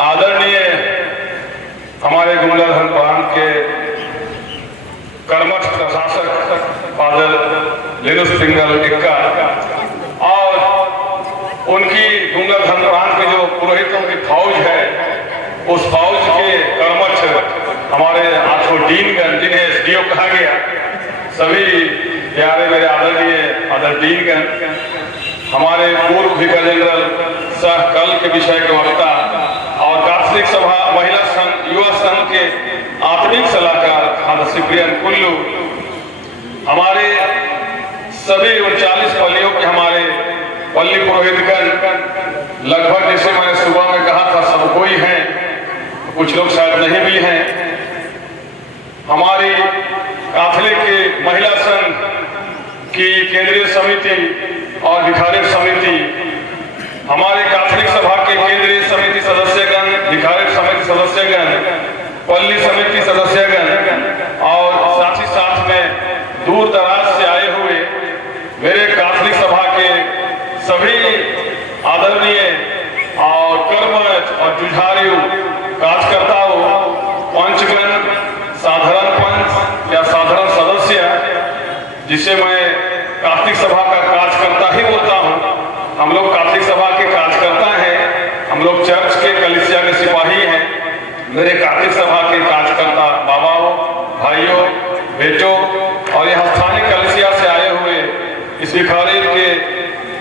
आदरणीय हमारे गुंडलधन प्रांत के कर्मठ प्रशासक फादर लिनुस पिंगल इक्का और उनकी गुंडलधन प्रांत के जो पुरोहितों की फौज है, उस फौज के कर्मठ हमारे आठों डीनगण, जिन्हें एसडीओ कहा गया, सभी प्यारे मेरे आदरणीय फादर डीनगण, हमारे पूर्व भिका जनरल सह कल के विषय के वक्ता और कैथोलिक सभा महिला संघ युवा संघ के आत्मिक सलाहकार फादर सिप्रियन कुल्लू, हमारे सभी 39 पल्लियों के हमारे पल्ली पुरोहितगण, लगभग जैसे मैंने सुबह में कहा था सब कोई हैं, कुछ लोग शायद नहीं भी हैं। हमारी कैथोलिक महिला संघ की केंद्रीय समिति और भिखारियत समिति, हमारे कैथोलिक सभा के केंद्रीय समिति सदस्यगण, भिखारियत समिति सदस्यगण, पल्ली समिति सदस्यगण और साथ ही साथ में दूर दराज से आए हुए मेरे कैथोलिक सभा के सभी आदरणीय और कर्मठ और जुझारू कार्यकर्ताओं, पंचगण, साधारण पंच या साधारण सदस्य, जिसे मैं कैथोलिक सभा का कार्यकर्ता ही बोलता हूँ। हम लोग कैथोलिक सभा के कार्यकर्ता हैं, हम लोग चर्च के कलीसिया के सिपाही हैं। मेरे कैथोलिक सभा के कार्यकर्ता बाबाओं, भाइयों, बेटों और यहाँ स्थानीय कलीसिया से आए हुए इस भिखारी के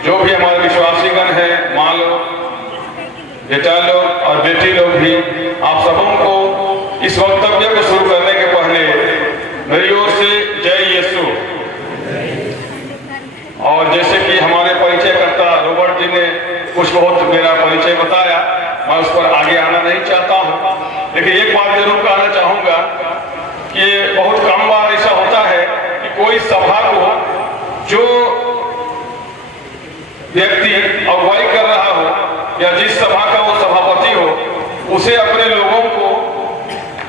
जो भी हमारे विश्वासीगण हैं, माँ लोग, बेटा लोग और बेटी लोग भी, आप सबों को इस वक्तव्य को शुरू करने के पहले मेरी ओर से जय यीशु। और जैसे कि हमारे परिचयकर्ता रॉबर्ट जी ने कुछ बहुत मेरा परिचय बताया, मैं उस पर आगे आना नहीं चाहता हूं, लेकिन एक बात जरूर कहना चाहूंगा कि बहुत कम बार ऐसा होता है कि कोई सभा को जो व्यक्ति अगुवाई कर रहा हो या जिस सभा का वो सभापति हो, उसे अपने लोगों को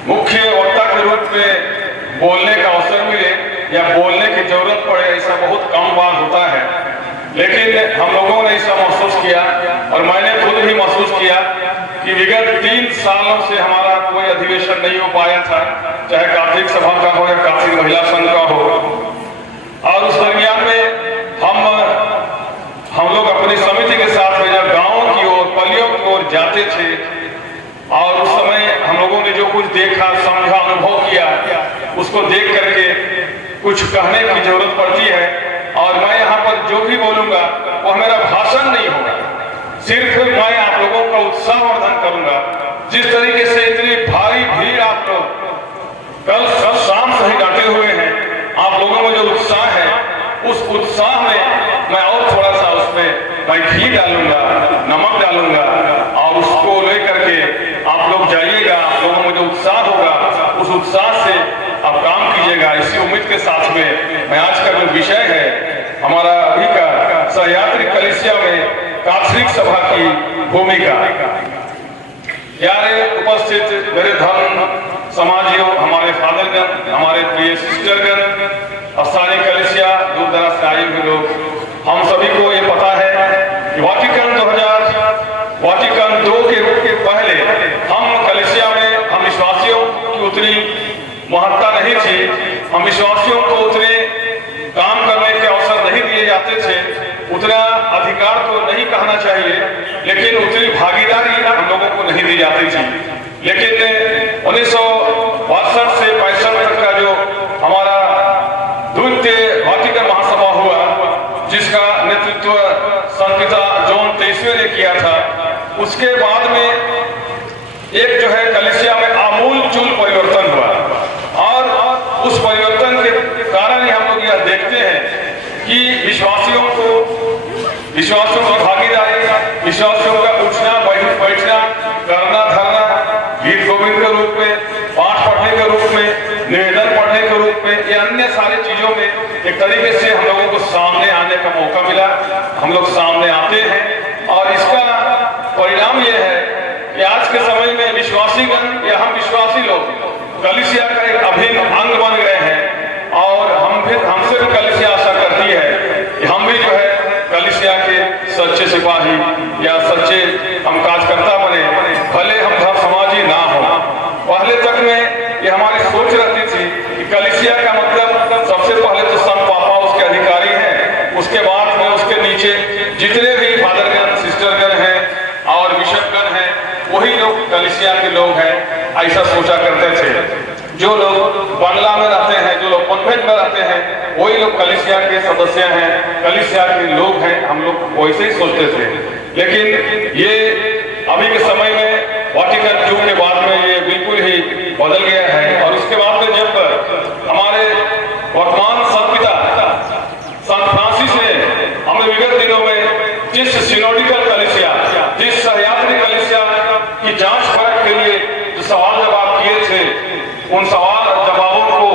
मुख्य वक्ता के रूप में बोलने का अवसर मिले या बोलने की जरूरत पड़े, ऐसा बहुत कम बार होता है। लेकिन हम लोगों ने ऐसा महसूस किया और मैंने खुद भी महसूस किया कि विगत 3 सालों से हमारा कोई अधिवेशन नहीं हो पाया था, चाहे कैथोलिक सभा का हो या कैथोलिक महिला संघ का हो। और उस दरमियान में हम लोग अपनी समिति के साथ में जब गाँव की ओर, पल्लियों की ओर जाते थे और उस समय हम लोगों ने जो कुछ देखा, समझा, अनुभव किया, उसको देख करके कुछ कहने की जरूरत पड़ती है। और मैं यहाँ पर जो भी बोलूंगा वह मेरा भाषण नहीं होगा, सिर्फ मैं आप लोगों का उत्साहवर्धन करूंगा। जिस तरीके से इतनी भारी भीड़ आप लोग कल शाम से ही डटे हुए हैं, आप लोगों में जो उत्साह है, उस उत्साह में मैं और थोड़ा सा उसमें मैं घी डालूंगा, नमक डालूंगा और उसको लेकर के आप लोग जाइएगा। आप लोगों में जो उत्साह होगा, उस उत्साह से आप काम कीजिएगा। इसी उम्मीद के साथ में मैं आज का जो विषय है हमारा अभी का सहयात्री कलीसिया में कैथोलिक सभा की भूमिका, यारे उपस्थित मेरे धर्म समाजियों, हमारे फादरगण, हमारे प्रिय सिस्टरगण, स्थानीय कलीसिया, दूर दराज से आए हुए लोग, हम सभी को ये पता है कि वाटिकन II के पहले हम कलीसिया में हम विश्वासियों की उतनी महत्ता नहीं थी, हम विश्वासियों को उतने काम करने के अवसर नहीं दिए जाते थे, उतना अधिकार तो नहीं कहना चाहिए, लेकिन उतनी भागीदारी हम लोगों को नहीं दी जाती थी। लेकिन 1962 से 65 तक का जो हमारा द्वितीय वाटिकन महासभा हुआ, जिसका नेतृत्व संपिता जॉन 23वें ने किया था, उसके बाद में एक जो है कलीसिया में आमूल चूल परिवर्तन हुआ। और उस परिवर्तन के कारण ही हम लोग यह देखते हैं कि विश्वासियों की भागीदारी, विश्वासियों का उठना बैठना, करना धरना, गीत गोविंद के रूप में, पाठ पढ़ने के रूप में, निवेदन पढ़ने के रूप में, ये अन्य सारी चीजों में एक तरीके से हम लोगों को सामने आने का मौका मिला। हम लोग सामने आते हैं और इसका परिणाम यह है कि आज के समय में विश्वासीगण या हम विश्वासी लोग कलीसिया का एक अभिन्न अंग बन गए हैं। और हमसे भी कलीसिया आशा करती है कि हम भी जो है कलीसिया के सच्चे सिपाही या सच्चे हम कार्यकर्ता बने, भले हम नीचे जितने भी फादरगण सिस्टरगण हैं और बिशपगण हैं वही लोग कलीसिया के लोग हैं, ऐसा सोचा करते थे। जो लोग बंगला में रहते हैं, जो लोग कॉन्वेंट में रहते हैं, वही लोग कलीसिया के सदस्य हैं, कलीसिया के लोग हैं, हम लोग वैसे ही सोचते थे। लेकिन ये अभी के समय में वाटिकन II के बाद में ये बिल्कुल ही बदल गया है। और उसके बाद में जब हमारे वर्तमान संत पिता संत फ्रांसिस ने हमें विगत दिनों में जिस सिनोडिकल कलीसिया, जिस सहयात्री कलीसिया की जांच परख के लिए जो सवाल जवाब किए थे, उन सवाल जवाबों को,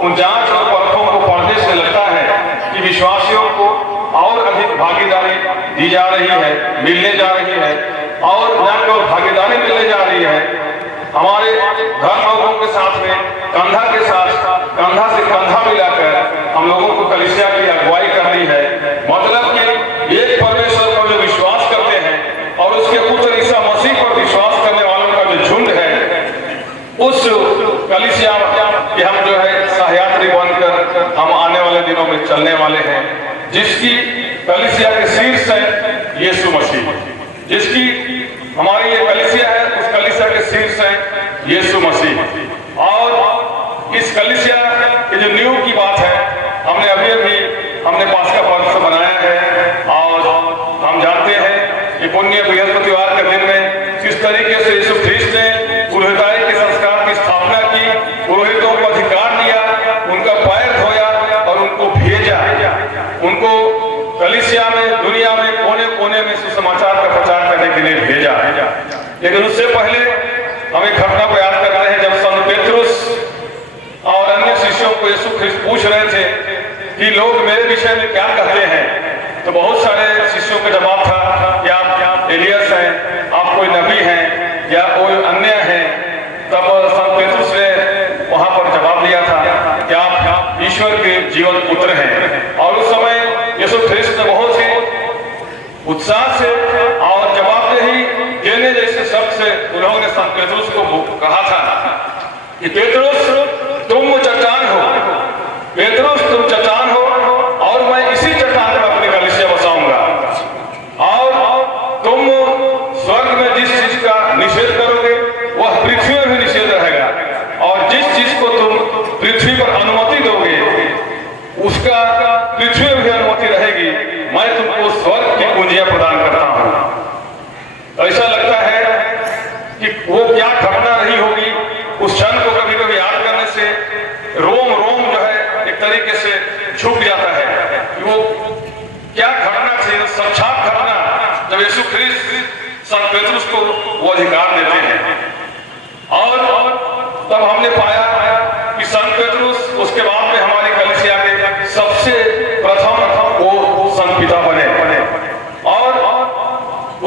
उन जांच और परखों को पढ़ने से लगता है कि विश्वासियों को और अधिक भागीदारी दी जा रही है, मिलने जा रही है। और न केवल भागीदारी मिलने जा रही है, हमारे धर्म लोगों के साथ में कंधा के साथ कंधा से कंधा मिलाकर हम लोगों को कलीसिया की अगुवाई करनी है। मतलब कि एक परमेश्वर पर जो विश्वास करते हैं और उसके पुत्र ईसा मसीह पर विश्वास करने वालों का जो झुंड है, उस कलीसिया कि हम जो है सहयात्री बनकर हम आने वाले दिनों में चलने वाले हैं, जिसकी कलीसिया के शीर्ष है यीशु मसीह। जिसकी हमारी ये कलीसिया है, उस कलीसिया के शीर्ष है यीशु मसीह। और इस कलीसिया के जो नींव की बात है, हमने हमने पास्का पर्व से बनाया है। और हम जानते हैं कि पुण्य बृहस्पतिवार के दिन में किस तरीके से यीशु ख्रीस्त ने पुरोहिताई के संस्कार की स्थापना की, पुरोहितों को अधिकार दिया, उनका पैर धोया और उनको भेजा, उनको कलीसिया में दुनिया में कोने कोने में सुसमाचार का प्रचार करने के लिए भेजा। लेकिन उससे पहले हम एक घटना को याद कर रहे हैं, जब संत पेट्रुस और अन्य शिष्यों को यीशु ख्रीस्त पूछ रहे थे कि लोग मेरे विषय में क्या कहते हैं, तो बहुत सारे शिष्यों का जवाब था कि आप एलियस हैं, आप कोई नबी हैं या कोई अन्य हैं। तब संत पेट्रुस ने वहां पर जवाब दिया था कि आप ईश्वर के जीवन पुत्र हैं। और उस समय यीशु ख्रीस्त ने बहुत ही उत्साह से और जवाबदेही देने जैसे शब्द से उन्होंने संत पेट्रुस को कहा था कि पेट्रुस तुम चट्टान हो, पेट्रुस तुम चट्टान हो और मैं इसी चट्टान पर अपनी कलीसिया बसाऊंगा। और तुम स्वर्ग में जिस चीज का निषेध करोगे वह पृथ्वी में भी निषेध रहेगा, और जिस चीज को तुम पृथ्वी पर अनुमति दोगे उसका पृथ्वी में भी अनुमति रहेगी। मैं तुमको स्वर्ग की कुंजियां प्रदान करता हूं। ऐसा लगता है कि वो क्या घटना रही होगी, उस क्षण को कभी कभी याद करने से रोम रोम जो है एक तरीके से झुक जाता है कि वो क्या घटना थी, साक्षात घटना, जब यीशु ख्रीस्त संत पेट्रुस को वो अधिकार देते हैं। और तब हमने पाया कि संत पेट्रुस उसके बाद में हमारी कलीसिया के सबसे प्रथम वो संत पिता बने। और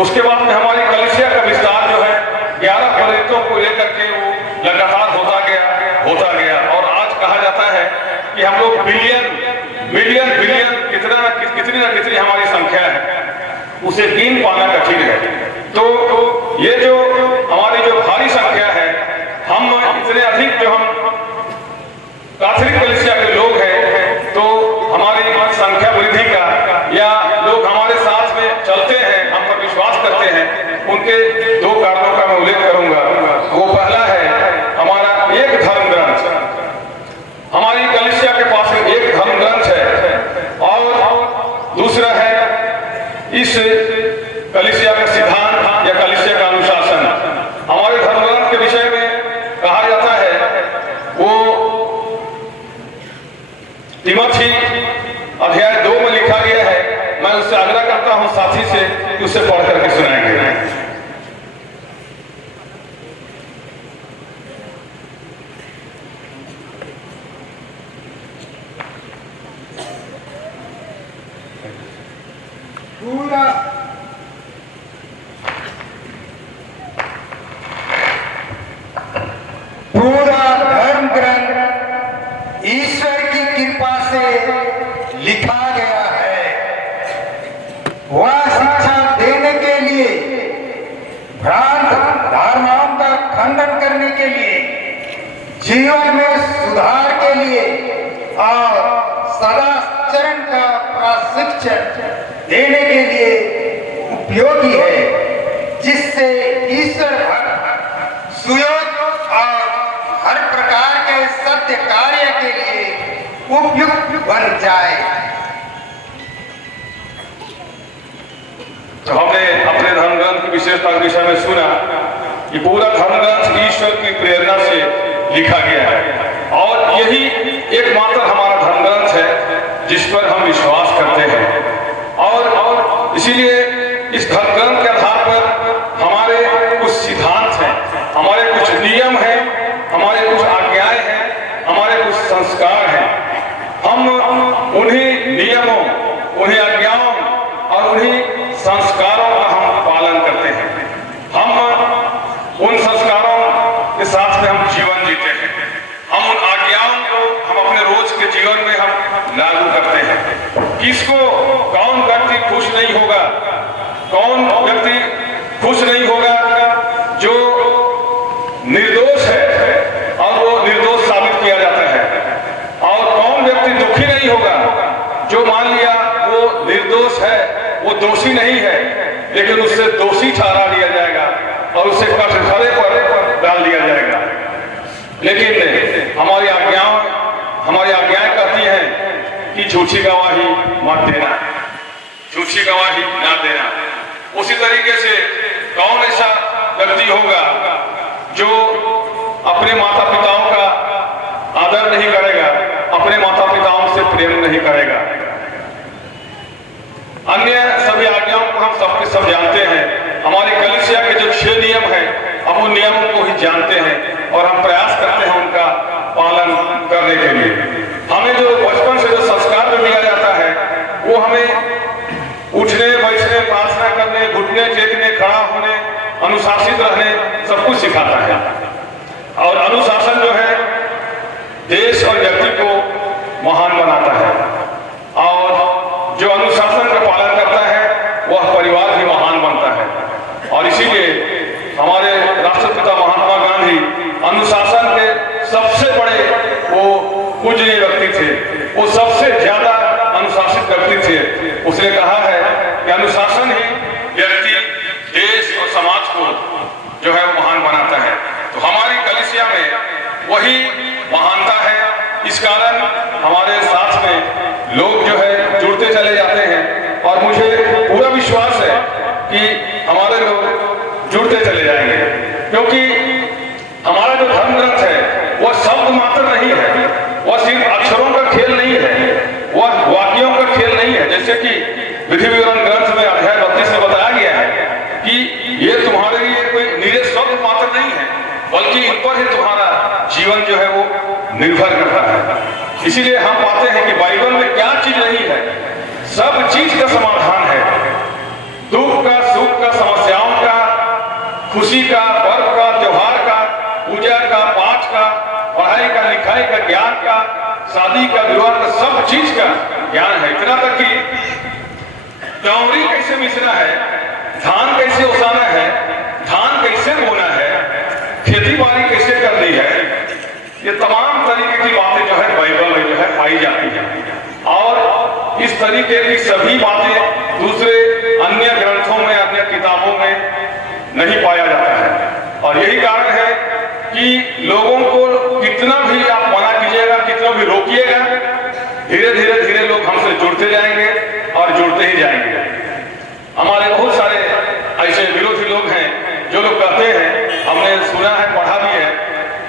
उसके बाद में हमारी कलीसिया का विस्तार जो है 11 प्रेरितों को लेकर के वो लगातार होता गया। और आज कहा जाता है कि हम लोग बिलियन मिलियन बिलियन कितनी ना कितनी हमारी संख्या है, उसे गिन पाना कठिन है। तो ये जो हमारी जो भारी संख्या है, हम इतने अधिक जो हम कैथोलिक कलीसिया के लोग हैं, तो हमारी संख्या वृद्धि का या लोग हमारे साथ में चलते हैं, हम पर विश्वास करते हैं, उनके 2 कारणों का मैं उल्लेख करूंगा। वो पहला है हमारा एक धर्म ग्रंथ, हमारी कलीसिया के पास में एक धर्म ग्रंथ है। और दूसरा है इस कलीसिया का सिद्धांत या कलीसिया का अनुशासन। हमारे धर्म ग्रंथ के विषय में कहा जाता है, वो तिमोथी अध्याय 2 में लिखा गया है। मैं उससे आग्रह करता हूं साथी से कि उसे पढ़ करके सुनाएंगे। पूरा धर्म ग्रंथ ईश्वर की कृपा से लिखा गया है। वह शिक्षा देने के लिए, भ्रांत धारणाओं का खंडन करने के लिए, जीवन में सुधार के लिए और सदाचरण का प्रशिक्षण देने के लिए उपयोगी है, जिससे ईश्वर भक्त सुयोग और हर प्रकार के सत्य कार्य के लिए उपयुक्त बन जाए। तो हमने अपने धर्मग्रंथ की विशेषता के विषय में सुना कि पूरा धर्मग्रंथ ईश्वर की प्रेरणा से लिखा गया है और यही एकमात्र हमारा धर्मग्रंथ है जिस पर हम विश्वास करते हैं और इसीलिए इस धर्मग्रंथ के आधार पर हमारे कुछ सिद्धांत हैं, हमारे कुछ नियम हैं, हमारे कुछ आज्ञाएं हैं, हमारे कुछ संस्कार हैं। हम उन्हीं नियमों, उन्हीं आज्ञाओं और उन्हीं संस्कारों का हम पालन करते हैं। हम उन संस्कारों के साथ में हम जीवन जीते हैं। हम उन आज्ञाओं को हम अपने रोज के जीवन में हम लागू करते हैं। किसको कौन व्यक्ति खुश नहीं होगा, कौन व्यक्ति खुश नहीं होगा जो निर्दोष है और वो निर्दोष साबित किया जाता है, और कौन व्यक्ति दुखी नहीं होगा जो मान लिया वो निर्दोष है, वो दोषी नहीं है, लेकिन उससे दोषी ठहरा दिया जाएगा और उसे कठघरे पर डाल दिया जाएगा। लेकिन हमारी आज्ञाएं कहती हैं कि झूठी गवाही मत देना, झूठी गवाही ना देना। उसी तरीके से कौन ऐसा व्यक्ति होगा जो अपने माता पिताओं का आदर नहीं करेगा, अपने माता पिताओं से प्रेम नहीं करेगा। अन्य सभी आज्ञाओं को हम सबके सब जानते हैं। हमारे कलीसिया के जो 6 नियम हैं, हम उन नियमों को ही जानते हैं और हम प्रयास करते हैं उनका पालन करने के लिए। हमें जो बचपन से जो संस्कार में दिया जाता है वो हमें उठने बैठने, प्रार्थना करने, घुटने टेकने, खड़ा होने, अनुशासित रहने सब कुछ सिखाता है। और अनुशासन जो है देश और व्यक्ति को महान बनाता है और जो अनुशासन का पालन करता है वह परिवार भी महान बनता है। और इसीलिए हमारे राष्ट्रपिता महात्मा गांधी अनुशासन के सबसे बड़े वो पूजनीय व्यक्ति थे, वो सबसे ज्यादा अनुशासित व्यक्ति थे। उसने कहा है कि अनुशासन ही व्यक्ति, देश और समाज को जो है वो महान बनाता है। तो हमारी कलीसिया में वही महानता है। इस कारण हमारे साथ में लोग जो है जुड़ते चले जाते हैं और मुझे पूरा विश्वास है कि हमारे लोग जुड़ते चले जाएंगे, क्योंकि हमारा जो धर्म ग्रंथ है वह शब्द मात्र नहीं है, वह सिर्फ अक्षरों का खेल नहीं है, वह वाक्यों का खेल नहीं है। जैसे कि विधि विवरण ग्रंथ में अध्याय 32 में बताया गया है कि ये तुम्हारे लिए कोई निरे शब्द मात्र नहीं है, बल्कि इन पर ही तुम्हारा जीवन जो है वो निर्भर करता है। इसीलिए हम पाते हैं कि बाइबल में क्या चीज नहीं है, सब चीज का समाधान है। दुख का, सुख का, समस्याओं का, खुशी का, पर्व का, त्योहार का, पूजा का, पाठ का, पढ़ाई का, लिखाई का, ज्ञान का, शादी का, विवाह का, सब चीज का ज्ञान है। इतना तक कि चौरी कैसे मिसना है, धान कैसे ओसाना है, धान कैसे बोना है, खेती बाड़ी कैसे करनी है, ये तमाम तरीके की बातें जो है बाइबल में जो है पाई जाती है। और इस तरीके की सभी बातें दूसरे अन्य ग्रंथों में, अन्य किताबों में नहीं पाया जाता है। और यही कारण है कि लोगों को कितना भी आप मना कीजिएगा, कितना भी रोकिएगा, धीरे धीरे लोग हमसे जुड़ते जाएंगे और जुड़ते ही जाएंगे। हमारे बहुत सारे ऐसे विरोधी लोग हैं जो लोग कहते हैं, हमने सुना है, पढ़ा भी है,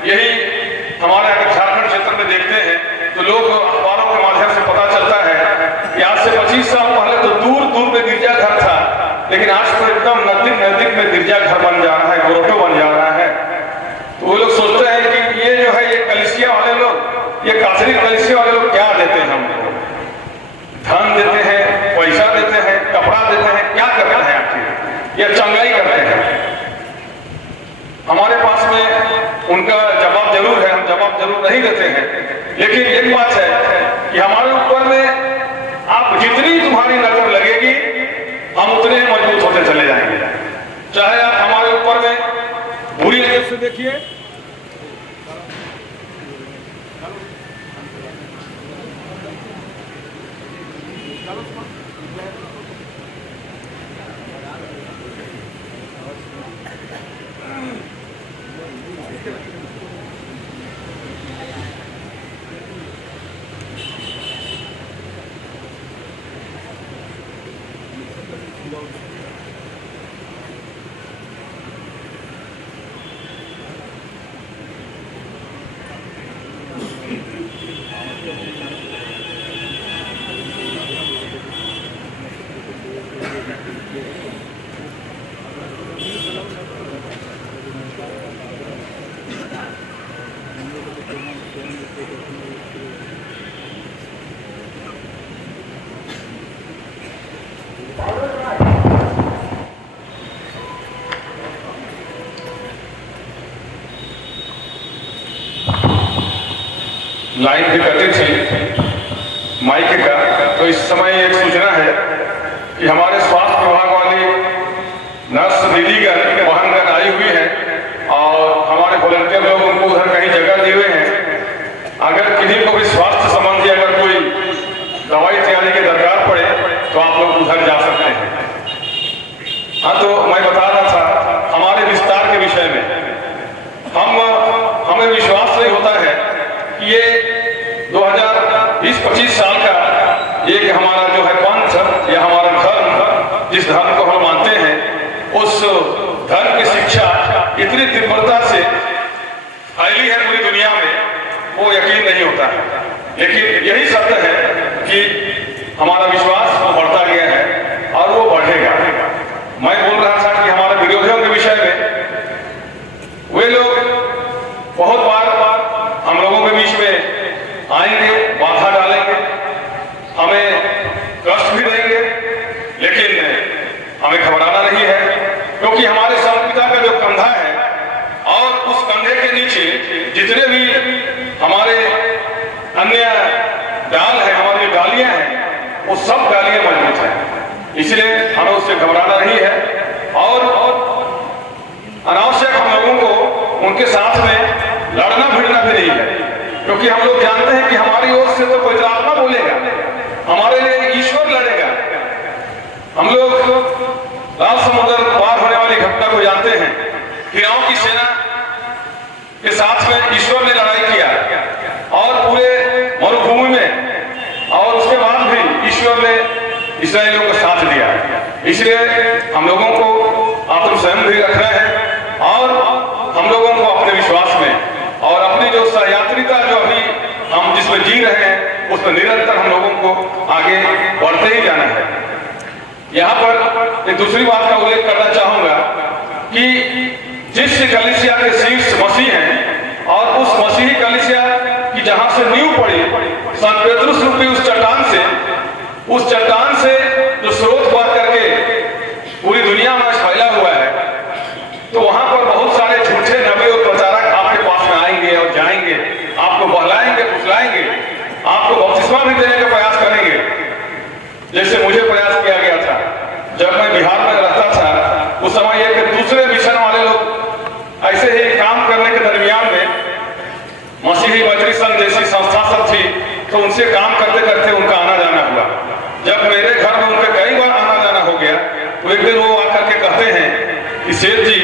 यही हमारे अगर झारखंड क्षेत्र में देखते हैं तो लोग अखबारों के माध्यम से पता चलता है कि आज से 25 साल पहले तो दूर दूर में गिरजाघर था, लेकिन आज तो एकदम नजदीक में गिरजाघर बन जा रहा है, गोरटो बन जा रहा है। तो वो लोग सोचते हैं कि ये जो है ये कलीसिया वाले लोग, ये कैथोलिक कलीसिया वाले लोग क्या देते हैं हमको, धन देते हैं, पैसा देते हैं, कपड़ा देते हैं, क्या करते हैं आखिर, ये चंगाई करते हैं। हमारे पास में उनका जवाब जरूर है, हम जवाब जरूर नहीं देते हैं, लेकिन एक बात है कि हमारे ऊपर में आप जितनी तुम्हारी नजर लगेगी हम उतने ही मजबूत होते चले जाएंगे। चाहे आप हमारे ऊपर में बुरी नजर से देखिए, लाइन भी कटी थी माइक का, तो इस समय एक सूचना है कि हमारे स्वास्थ्य विभाग वाली नर्स दीदीगण वाहनगण आई हुई है और हमारे वॉलंटियर लोग उनको उधर कहीं जगह दिए हुए हैं। अगर किसी को भी स्वास्थ्य संबंधी अगर कोई दवाई तैयारी की दरकार पड़े तो आप लोग उधर जा सकते हैं। हाँ, तो मैं बता रहा था हमारे विस्तार के विषय में हमें विश्वास नहीं होता है कि ये 2020-25 साल का एक हमारा जो है पंथ या हमारा धर्म, जिस धर्म को हम मानते हैं, उस धर्म की शिक्षा इतनी तीव्रता से फैली है पूरी दुनिया में, वो यकीन नहीं होता है। लेकिन यही सत्य है कि हमारा विश्वास वो बढ़ता गया है और वो बढ़ेगा। मैं बोल रहा था कि हमारे विरोधियों के विषय में वे लोग बहुत बार हम लोगों के बीच में आएंगे, बाधा डालेंगे, हमें कष्ट भी देंगे, लेकिन हमें घबराना नहीं है, क्योंकि हमारे संपिता का जो कंधा है और उस कंधे के नीचे जितने भी हमारे अन्य डाल है, हमारी डालियां हैं, वो सब डालियां मजबूत हैं। इसलिए हमें उससे घबराना नहीं है और अनावश्यक हम लोगों को उनके साथ में लड़ना भिड़ना भी नहीं है, क्योंकि हम लोग जानते हैं कि हमारी ओर से तो कोई आत्मा बोलेगा, हमारे लिए ईश्वर लड़ेगा। हम लोग लाल समुद्र पार होने वाली घटना को जानते हैं। फिरौन की सेना के साथ में ईश्वर ने लड़ाई किया और पूरे मरुभूमि में, और उसके बाद भी ईश्वर ने इस्राएलियों को साथ दिया। इसलिए हम लोगों को आत्मसंयम भी रखना है और हम लोगों को अपने विश्वास में और अपनी जो सहयात्रिता जो अभी हम जिसमें जी रहे हैं उसमें निरंतर हम लोगों को आगे बढ़ते ही जाना है। यहाँ पर एक दूसरी बात का उल्लेख करना चाहूंगा कि जिस कलीसिया के शीर्ष मसीह हैं और उस मसीही कलीसिया की जहां से नींव पड़ी संत पेतरुस रूपी उस चट्टान से जो स्रोत बह करके पूरी दुनिया में फैला हुआ है, तो वहां पर बहुत सारे झूठे नबी और प्रचारक आपके पास में आएंगे और जाएंगे, आपको बहलाएंगे, फुसलाएंगे, आपको बपतिस्मा भी देने का प्रयास करेंगे, जैसे मुझे प्रयास किया गया था जब मैं बिहार में रहता था। उस समय एक दूसरे मिशन वाले लोग ऐसे ही काम करने के दरमियान में मसीही मैत्री संघ जैसी संस्था सब थी, तो उनसे काम करते करते उनका आना जाना हुआ। जब मेरे घर में उनके कई बार आना जाना हो गया, तो एक दिन वो आकर के कहते हैं कि सेठ जी,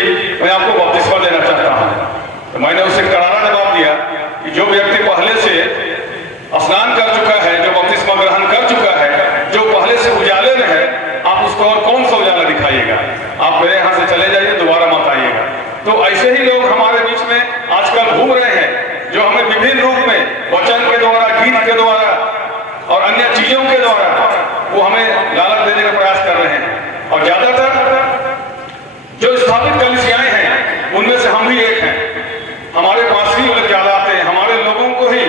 मैं आपको बपतिस्मा देना चाहता हूँ। तो मैंने उसे करारा जवाब दिया कि जो व्यक्ति पहले से स्नान कर चुका है, जो बपतिस्मा ग्रहण कर चुका है, जो पहले से उजाले में है, आप उसको और कौन सा उजाला दिखाइएगा? आप मेरे यहाँ से चले जाइए, दोबारा मत आइएगा। तो ऐसे ही लोग हमारे बीच में आजकल घूम रहे हैं, जो हमें विभिन्न रूप में वचन के द्वारा, गीत के द्वारा और अन्य चीजों के द्वारा वो हमें लालच देने का प्रयास कर रहे हैं। और ज्यादातर जो स्थापित कलीसियाएं हैं उनमें से हम भी एक हैं। हमारे पास ही लोग ज्यादा आते हैं, हमारे लोगों को ही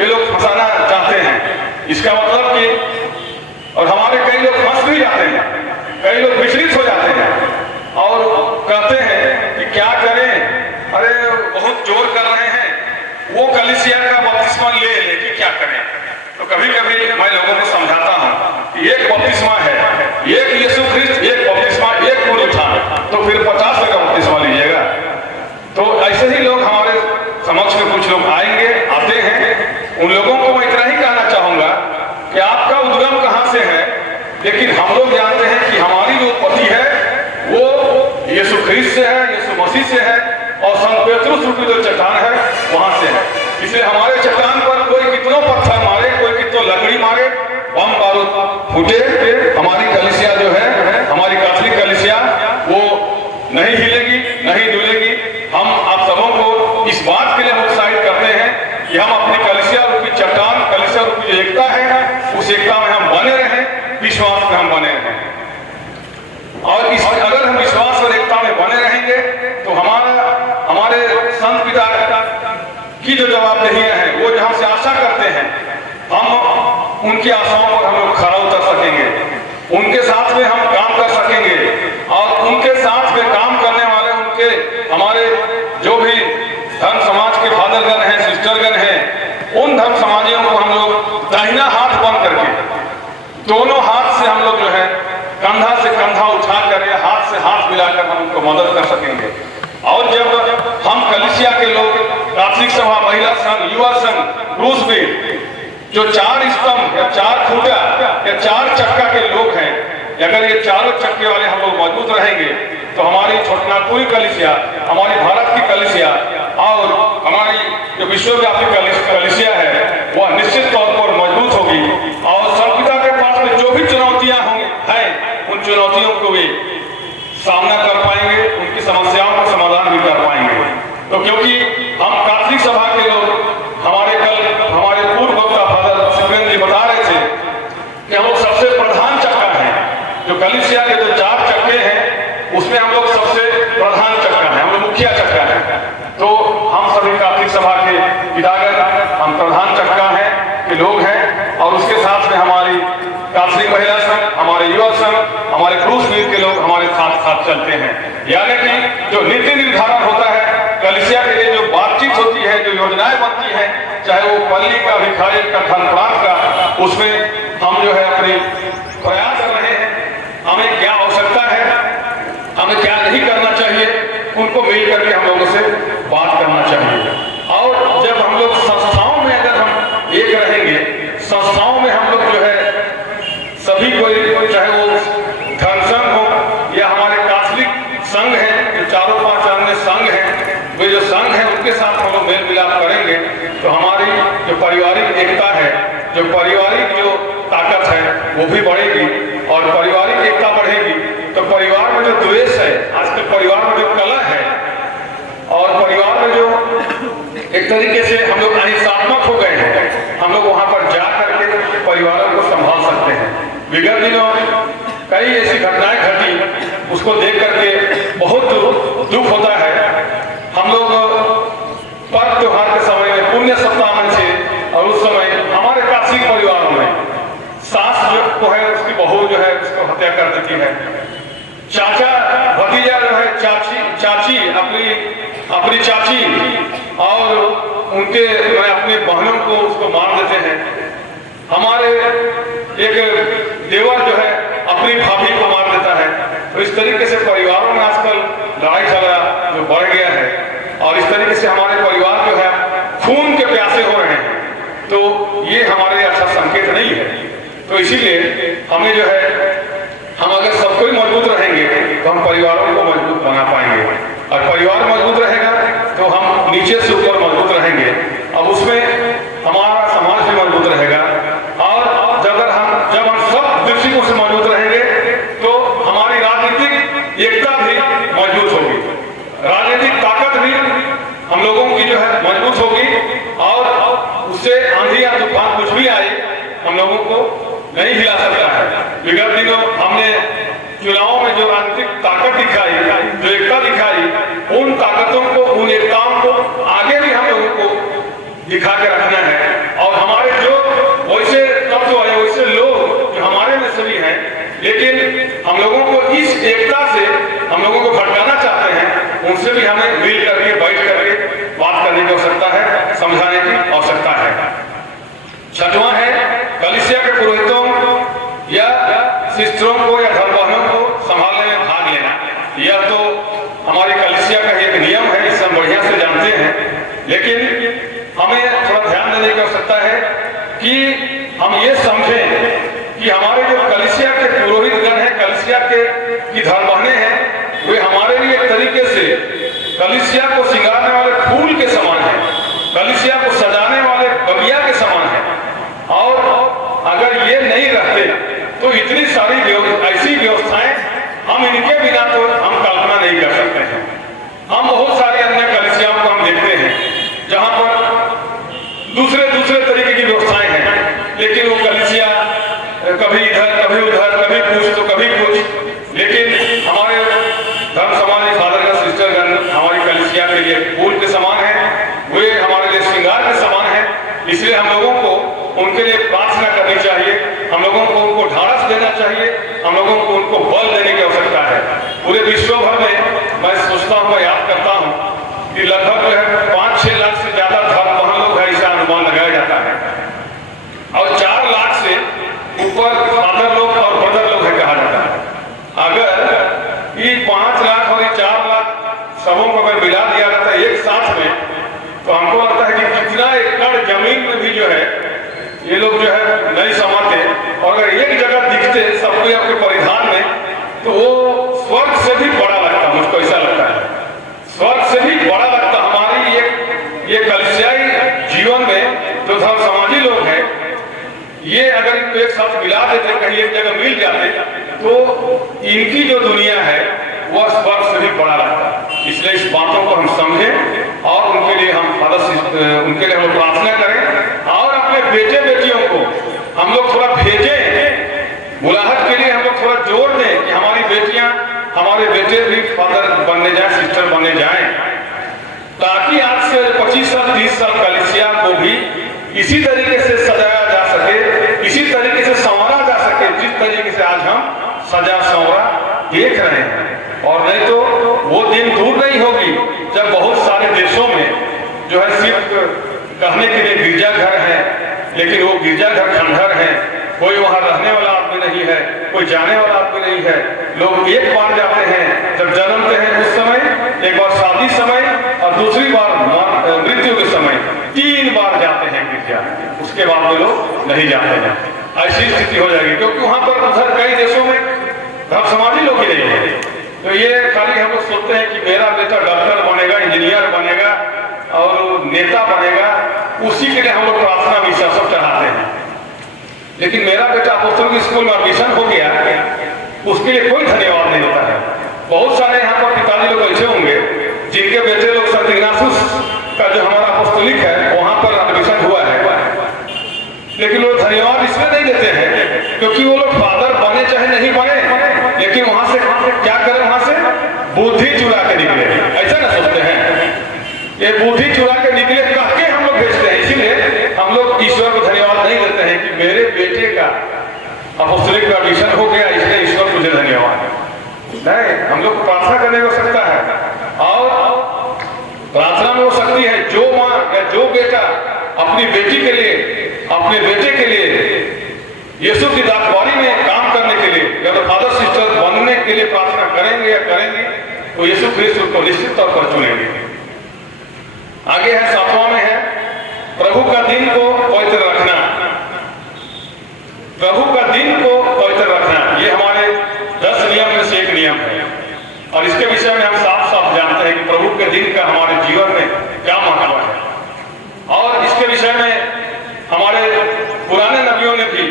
ये लोग फंसाना चाहते हैं। इसका मतलब कि और हमारे कई लोग फंस भी जाते हैं, कई लोग विचलित हो जाते हैं और कहते हैं कि क्या करें, अरे बहुत जोर कर रहे हैं, वो कलीसिया का बपतिस्मा ले कि क्या करें। तो कभी कभी मैं लोगों को समझाता हूँ कि एक बपतिस्मा है, एक यीशु ख्रिस्त, एक बपतिस्मा, एक पुनरुत्थान, तो फिर 50 का बपतिस्मा लीजिएगा। तो ऐसे ही लोग हमारे समक्ष में कुछ लोग आएंगे, आते हैं। उन लोगों को मैं इतना ही कहना चाहूंगा कि आपका उद्गम कहां से है, लेकिन हम लोग जानते हैं कि हमारी जो उत्पत्ति है वो यीशु ख्रिस्त से है, यीशु मसीह से है और संत पेतरुस रूपी जो चट्टान है वहां से है। इसलिए हमारे चट्टान पर कोई कितनों पत्थर मारे, कोई कितनों लकड़ी मारे, बम बारूद फूटे, हमारी कलीसिया जो है, हमारी कैथोलिक कलीसिया, वो नहीं हिलेगी, नहीं डुलेगी। हम आप सबों को इस बात के लिए उत्साहित करते हैं कि हम अपनी कलीसिया रूपी चट्टान, कलीसिया रूपी जो एकता है, उस एकता में हम बने रहें, विश्वास में हम बने रहें। और अगर हम विश्वास और एकता में बने रहेंगे तो हमारे संत पिता की जो जवाबदेहियां हैं, वो जो हमसे आशा करते हैं, हम उनकी आशाओं पर हम लोग खरा उतर सकेंगे, उनके साथ में हम काम कर सकेंगे और उनके साथ में काम करने वाले उनके हमारे जो भी धर्म समाज के फादरगण हैं, सिस्टरगण हैं, उन धर्म मिलाकर हम उनको मदद कर सकेंगे। और जब हम कलिसिया के लोग, कैथोलिक सभा, महिला संघ, युवा संघ, क्रूस में जो 4 स्तंभ या 4 खूंटा या 4 चक्का के लोग हैं, अगर ये चारों चक्के वाले हम लोग मजबूत रहेंगे तो हमारी छोटनागपुरी कलिसिया, हमारी भारत की कलिसिया और हमारी जो विश्वव्यापी कलिसिया है वह निश्चित तौर पर मजबूत होगी। और संपिता के पास में जो भी चुनौतियां होंगी हैं, उन चुनौतियों को भी सामना कर पाएंगे, उनकी समस्याओं का समाधान भी कर पाएंगे। तो क्योंकि हम कैथोलिक सभा के लोग, हमारे पूर्व वक्ता फादर सिमरन जी बता रहे थे कि हम लोग सबसे प्रधान चक्का हैं। जो कलिसिया के जो 4 चक्के हैं उसमें हम लोग सबसे प्रधान चक्का है, हम लोग मुखिया चक्का है। तो हम सभी कैथोलिक सभा के पितागण, हम प्रधान चक्का है के लोग हैं। और उसके साथ में हमारी कैथोलिक महिला संघ, हमारे युवा संघ, हमारे क्रूस वीर के लोग हमारे साथ साथ चलते हैं। यानी कि जो नीति निर्धारण होता है कलिसिया के लिए, जो बातचीत होती है, जो योजनाएं बनती हैं, चाहे वो पल्ली का, भिखारी का, धनप्रांत का, उसमें हम जो है अपने प्रयास कर रहे हैं। हमें क्या आवश्यकता है, हमें क्या नहीं करना चाहिए, उनको मिल करके हम लोगों से बात करना चाहिए। और जब हम लोग संस्थाओं में अगर हम एक रहेंगे, संस्थाओं में हम लोग जो है सभी कोई, चाहे वो धर्म संघ हो या हमारे कैथोलिक संघ हैं, जो 4-5 अन्य संघ हैं, वे जो संघ हैं उनके साथ हम लोग मेल मिलाप करेंगे तो हमारी जो पारिवारिक एकता है, जो पारिवारिक जो ताकत है वो भी बढ़ेगी। और पारिवारिक एकता बढ़ेगी तो परिवार में जो द्वेष है, आजकल परिवार में जो कलह है, और परिवार में जो एक तरीके से हम लोग अहिंसात्मक हो गए हैं, हम लोग वहां पर जा करके परिवारों को संभाल सकते हैं। विगत दिनों कई ऐसी घटनाएं घटी, उसको देख करके बहुत दुख होता है। हम लोग पर्व त्योहार के समय में, पुण्य सप्ताह में थे, और उस समय हमारे कैथोलिक परिवारों में सास जो है उसकी बहू जो है उसको हत्या कर देती है, चाचा भतीजा जो है चाची अपनी चाची और उनके अपने बहनों को उसको मार देते हैं। हमारे एक देवर जो है अपनी भाभी को मार देता है। तो इस तरीके से परिवारों में आजकल लड़ाई झगड़ा जो बढ़ गया है, और इस तरीके से हमारे परिवार जो है खून के प्यासे हो रहे हैं। तो ये हमारे लिए अच्छा संकेत नहीं है। तो इसीलिए हमें जो है, हम अगर सब कोई मजबूत रहेंगे तो हम परिवारों को मजबूत बना पाएंगे, और परिवार मजबूत रहेगा तो हम नीचे से ऊपर मजबूत रहेंगे, अब उसमें हमारा समाज भी मजबूत रहेगा। और जब हम सब दृष्टिकोण से मजबूत रहेंगे तो हमारी राजनीतिक एकता भी मजबूत होगी, राजनीतिक ताकत भी हम लोगों की जो है मजबूत होगी, और उससे आंधी या तूफान कुछ भी आए हम लोगों को नहीं हिला सकता है। विगत दिनों हमने चुनावों में जो राजनीतिक ताकत दिखाई, जो एकता दिखाई, उन ताकतों को, उन एकताओं को आगे भी हम लोगों को दिखा के रखना है। और हमारे जो वैसे तत्व है, वैसे लोग जो हमारे में सभी हैं, लेकिन हम लोगों को इस एकता से हम लोगों को भटकाना चाहते हैं, उनसे भी हमें मिल करके, बैठ करके बात करने की आवश्यकता है, समझाने की आवश्यकता है। छठवां है कलिसिया के पुरोहितों या सिस्टरों को या धर्मवाहनों को संभालने में भाग लेना। यह तो हमारी कलिसिया का एक नियम है, जिसे हम बढ़िया से जानते हैं, लेकिन हमें थोड़ा ध्यान देने की आवश्यकता है कि हम ये समझें कि हमारे जो कलिसिया के पुरोहितगण हैं, कलिसिया की धर्मवाहनें हैं, वे हमारे लिए एक तरीके से कलिसिया को सिंगारने वाले फूल के समान है, कलिसिया को सजाने वाले बगिया के समान है। और अगर ये नहीं रहते तो इतनी सारी ऐसी व्यवस्थाएं हम इनके बिना तो हम कल्पना नहीं कर सकते हैं। हम बहुत सारी अन्य कलिसियाओं को हम देखते हैं जहां पर दूसरे तरीके की व्यवस्थाएं हैं, लेकिन वो कलिसिया कभी इधर, कभी उधर, कभी कुछ तो कभी कुछ। लेकिन हमारे धर्म समाज फादरगण, सिस्टरगण हमारी कलिसिया के लिए फूल के समान है, वे हमारे लिए श्रृंगार के समान है। इसलिए हम लोगों को उनके लिए प्रार्थना करनी चाहिए, हम लोगों को उनको ढाढ़स देना चाहिए, हम लोगों को उनको बल देने की आवश्यकता है। पूरे विश्व भर में मैं सोचता हूँ, मैं याद करता हूँ कि लगभग जो है 5-6 लाख से ज्यादा धर्म लोग है, ऐसा अनुमान लगाया जाता है, और 4 लाख से ऊपर फादर लोग और ब्रदर लोग है कहा जाता है। अगर ये 5 सबों को अगर मिला दिया जाता है एक साथ में, तो हमको लगता है कि कितना एकड़ जमीन में भी जो है ये लोग जो है नहीं समाते, और अगर एक जगह दिखते सबको आपके परिधान में, तो वो स्वर्ग से भी बड़ा लगता, मुझको ऐसा लगता है, स्वर्ग से भी बड़ा लगता। हमारी ये कलिसियाई जीवन में जो समाजी लोग हैं, ये अगर इनको एक साथ मिला देते, कहीं एक जगह मिल जाते, तो इनकी जो दुनिया है वह स्वर्ग से भी बड़ा लगता। इसलिए इस बातों को हम समझें और उनके लिए हम उनके लिए हम प्रार्थना करें, और अपने बेटे बेटियों को हम लोग थोड़ा भेजें, बुलाहट के लिए हम लोग थोड़ा जोर दें कि हमारी बेटियां, हमारे बेटे भी फादर बनने जाए, सिस्टर बनने जाए, ताकि आज से 25 साल 30 साल कलीसिया को भी इसी तरीके से सजाया जा सके, इसी तरीके से संवारा जा सके जिस तरीके से आज हम सजा संवरा देख रहे हैं। और नहीं तो वो दिन दूर नहीं होगी जब बहुत सारे देशों में जो है सिर्फ कहने के लिए गिरजाघर है, लेकिन वो गिरजाघर खंडहर है, कोई वहां रहने वाला आदमी नहीं है, कोई जाने वाला आदमी नहीं है। लोग एक बार जाते हैं जब जन्मते हैं उस समय, एक बार शादी समय, और दूसरी बार मृत्यु के समय, 3 बार जाते हैं गिरजा, उसके बाद में लोग नहीं जाते हैं। ऐसी स्थिति हो जाएगी, क्योंकि वहां पर उधर कई देशों में हम समाजी लोग ही नहीं है। तो ये खाली हम लोग सोचते हैं कि मेरा बेटा डॉक्टर बनेगा, इंजीनियर बनेगा और नेता बनेगा, उसी के लिए हम लोग प्रार्थना विश्वास सब चढ़ाते हैं। लेकिन मेरा बेटा अपोस्तलिक स्कूल में एडमिशन हो गया, उसके लिए कोई धन्यवाद नहीं होता है। बहुत सारे यहाँ पर पिताजी लोग ऐसे होंगे जिनके बेटे लोग संत इग्नासुस का जो हमारा अपोस्तलिक है वहां पर एडमिशन हुआ है, लेकिन वो धन्यवाद इसलिए नहीं देते हैं क्योंकि वो लोग फादर बने चाहे नहीं बने, लेकिन वहां से क्या करें, वहां से बुद्धि चुरा के निकले, ऐसा ना सोचते हैं। ये बुद्धि चुरा के निकले कह के हम लोग भेजते हैं। इसीलिए हम लोग ईश्वर को धन्यवाद नहीं देते हैं कि मेरे बेटे का अपोस्तलिक का एडमिशन हो गया, इसलिए ईश्वर मुझे धन्यवाद नहीं। हम लोग प्रार्थना करने को सकता है, और प्रार्थना में हो सकती है जो माँ या जो बेटा अपनी बेटी के लिए, अपने बेटे के लिए यीशु की दाखवारी में काम करने के लिए या तो फादर सिस्टर बनने के लिए प्रार्थना करेंगे या करेंगे, तो यीशु ख्रीस्त को निश्चित तौर पर चुनेंगे। आगे है 7वां में है प्रभु का दिन को पवित्र रखना। प्रभु का दिन को पवित्र रखना, ये हमारे 10 नियम में से एक नियम है, और इसके विषय में हम साफ साफ जानते हैं कि प्रभु के दिन का हमारे जीवन में क्या महत्व है। और इसके विषय में हमारे पुराने नबियों ने भी,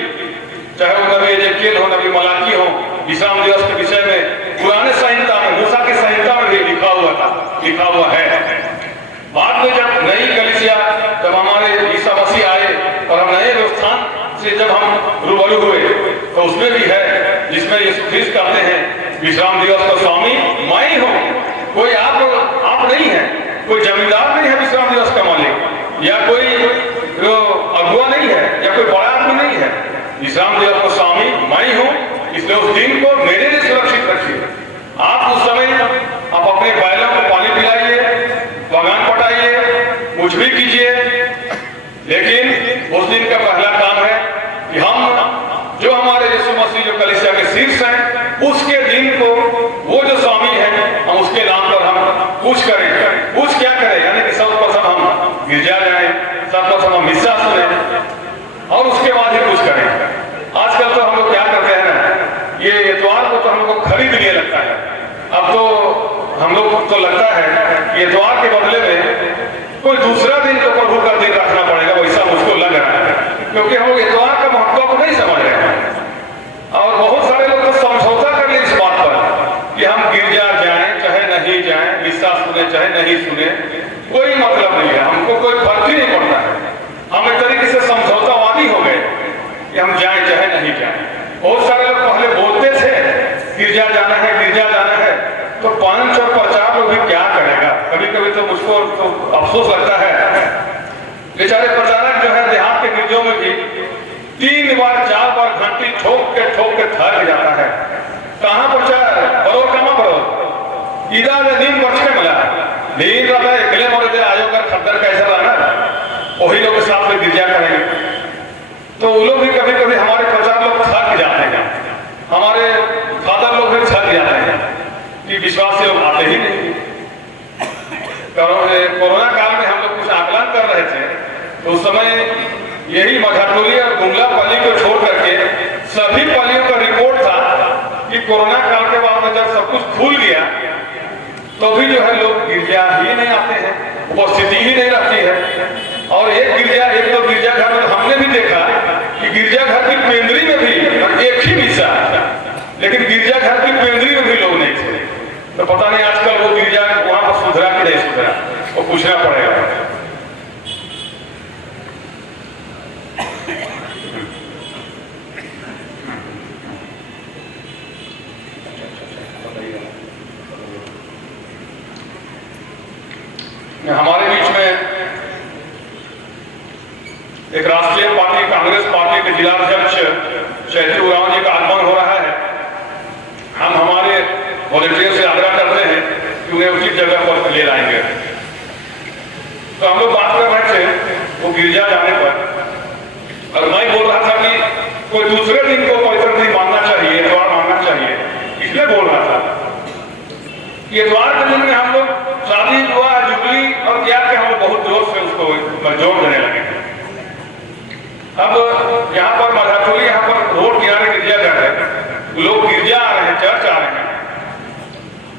चाहे वो नबी एजेकियल हो, नबी मलाकी हो, विश्राम दिवस के विषय में पुराने संहिता में, मूसा की संहिता में भी लिखा हुआ है। बाद में जब नई कलीसिया, जब हमारे ईसा मसीह आए और हम नए व्यवस्थान से जब हम रूबरू हुए, तो उसमें भी है जिसमें यीशु ख्रीस्त कहते हैं विश्राम दिवस का स्वामी मैं ही हूँ, कोई आप नहीं है, कोई जमींदार नहीं है विश्राम दिवस का मालिक, या कोई अगुआ नहीं है, या कोई बड़ा आदमी नहीं है। विश्राम दिवस का स्वामी मैं ही हूँ, इसलिए उस दिन को मेरे लिए सुरक्षित रखिए। आप उस समय आप अपने बैलों को पानी पिलाइए, बगान पटाइए, कुछ भी कीजिए, लेकिन उस दिन का पहला काम है कि हम जो हमारे यीशु मसीह जो कलीसिया के शीर्ष हैं, उसके दिन को वो जो स्वामी है हम उसके नाम पर हम कुछ करें। कुछ क्या करें, यानी कि सर्वप्रथम हम गिरजा जाएं, सर्वप्रथम हम मिस्सा सुने और उसके बाद ही कुछ करें। आजकल तो हम लोग क्या करते हैं ना, ये एतवार को तो हमको खरीद लिए लगता है। अब तो हम लोग को लगता है कि एतवार के बदले में कोई दूसरा दिन तो प्रभु का दिन रखना पड़ेगा, वैसा मुझको लग रहा है, क्योंकि हम लोग एतवार का महत्व को नहीं समझ रहे हैं। और बहुत सारे लोग तो समझौता कर लिए इस बात पर कि हम गिरजा जाएं चाहे नहीं जाएं, मिस्सा सुने चाहे नहीं सुने, कोई मतलब नहीं है, हमको कोई फर्क ही नहीं पड़ता है। हम एक तरीके से समझौतावादी हो गए कि हम जाएं चाहे नहीं जाएं। बहुत सारे लोग पहले बोलते थे गिरजा जाना है, गिरजा जाना है, तो 5 और 50 लोग भी क्या करेगा। कभी कभी तो मुझको तो अफसोस लगता है, बेचारे प्रचारक जो है देहात के गिरजों में भी 3 बार 4 बार घंटी ठोक के थक जाता है। कहाँ प्रचार बरो, कहाँ बरो, इधर दिन बच के मिला नींद रहा है, अगले मरे आयोग का खद्दर कैसा रहना, वही लोग के साथ में गिरजा करेंगे। तो वो लोग भी कभी कभी हमारे प्रचार लोग थक जाते हैं, हमारे फादर लोग भी थक जाते हैं कि विश्वासी लोग आते ही नहीं। तो उस समय यही मझाटोली और गुमला पल्ली को छोड़ करके सभी पल्लियों का रिपोर्ट था कि कोरोना काल के बाद में जब सब कुछ खुल गया तो भी जो है लोग गिरजा ही नहीं आते हैं, उपस्थिति ही नहीं रहती है। और एक दो गिरजाघर में हमने भी देखा कि गिरजाघर की पेंद्री में भी एक ही मिसा, लेकिन गिरजाघर की पेंद्री में भी लोग नहीं थे। तो पता नहीं आजकल वो गिरजा वहां पर सुधरा कि नहीं सुधरा, वो पूछना पड़ेगा। हमारे बीच में एक राष्ट्रीय पार्टी कांग्रेस पार्टी के जिला अध्यक्ष शैत्री उरांव जी का आगमन हो रहा है। हम हमारे वॉलंटियर से आग्रह करते हैं कि उन्हें उचित जगह पर ले लाएंगे। तो हम लोग बात कर रहे थे वो गिरजा जाने पर, और मैं बोल रहा था कि कोई दूसरे दिन को पवित्र दिन मानना चाहिए, इतवार मानना चाहिए, इसलिए बोल रहा था कि इतवार के दिन में हम लोग शादी विवाह जुबली और क्या के हम लोग बहुत जोर से उसको जोर देने लगे। अब यहाँ पर मझाटोली, यहाँ पर रोड किनारे गिरजाघर है, लोग गिरजा आ रहे हैं, चर्च आ रहे हैं,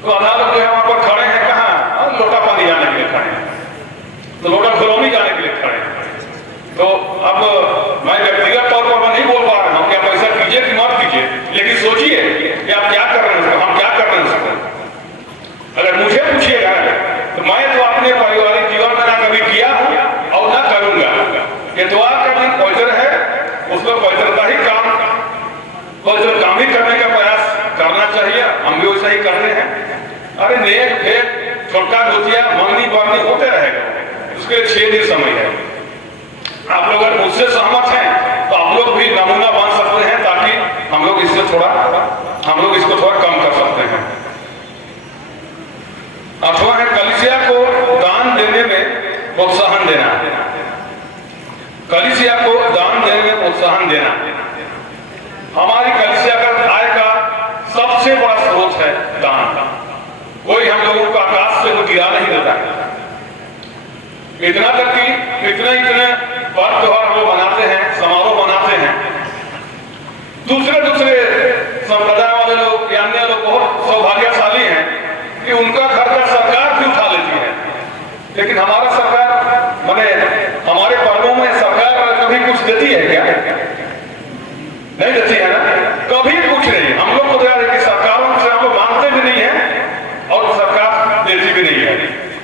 तो आधा लोग जो है वहां पर खड़े हैं, कहाँ लोटा पानी जाने के लिए खड़े हैं, तो लोटा घुलौनी जाने के लिए खड़े हैं। तो अब मैं व्यक्तिगत तौर पर मैं नहीं बोल पा रहा हूँ कि आप ऐसा कीजिए कि मत कीजिए, लेकिन सोचिए कि आप क्या कर रहे हैं, हम क्या कर रहे हैं उसको। अगर मुझे पूछिएगा तो मैं तो अपने पारिवारिक जीवन में ना कभी किया हूं और ना करूंगा। इतवार का दिन पवित्र है, उसमें पवित्रता ही पवित्र काम ही करने का प्रयास करना चाहिए। हम भी वैसा ही करते हैं। अरे नेक भेद छोटा गोतिया मंगनी बरनी होते रहेगा, उसके 6 दिन समय है। आप लोग अगर मुझसे सहमत हैं तो आप लोग भी नमूना बन सकते हैं, ताकि हम लोग इसको थोड़ा कम कर सकते हैं। अथवा है कलीसिया को दान देने में प्रोत्साहन देना, कलीसिया को दान देने में प्रोत्साहन देना हमारी कलीसिया का आय का सबसे बड़ा स्रोत है दान। कोई हम लोगों को आकाश से वो गिरा नहीं देता है। इतना तक कि इतने पर्व त्योहार हम लोग बनाते हैं, समारोह बनाते हैं, दूसरे संप्रदाय वाले लोग या अन्य लोग बहुत सौभाग्यशाली हैं कि उनका खर्चा सरकार भी उठा लेती है, लेकिन हमारा सरकार माने हमारे पर्वों में सरकार कभी कुछ देती है क्या? नहीं देती है ना, कभी कुछ नहीं। हम लोग को याद है कि सरकारों से हम लोग मांगते भी नहीं है और सरकार देती भी नहीं है,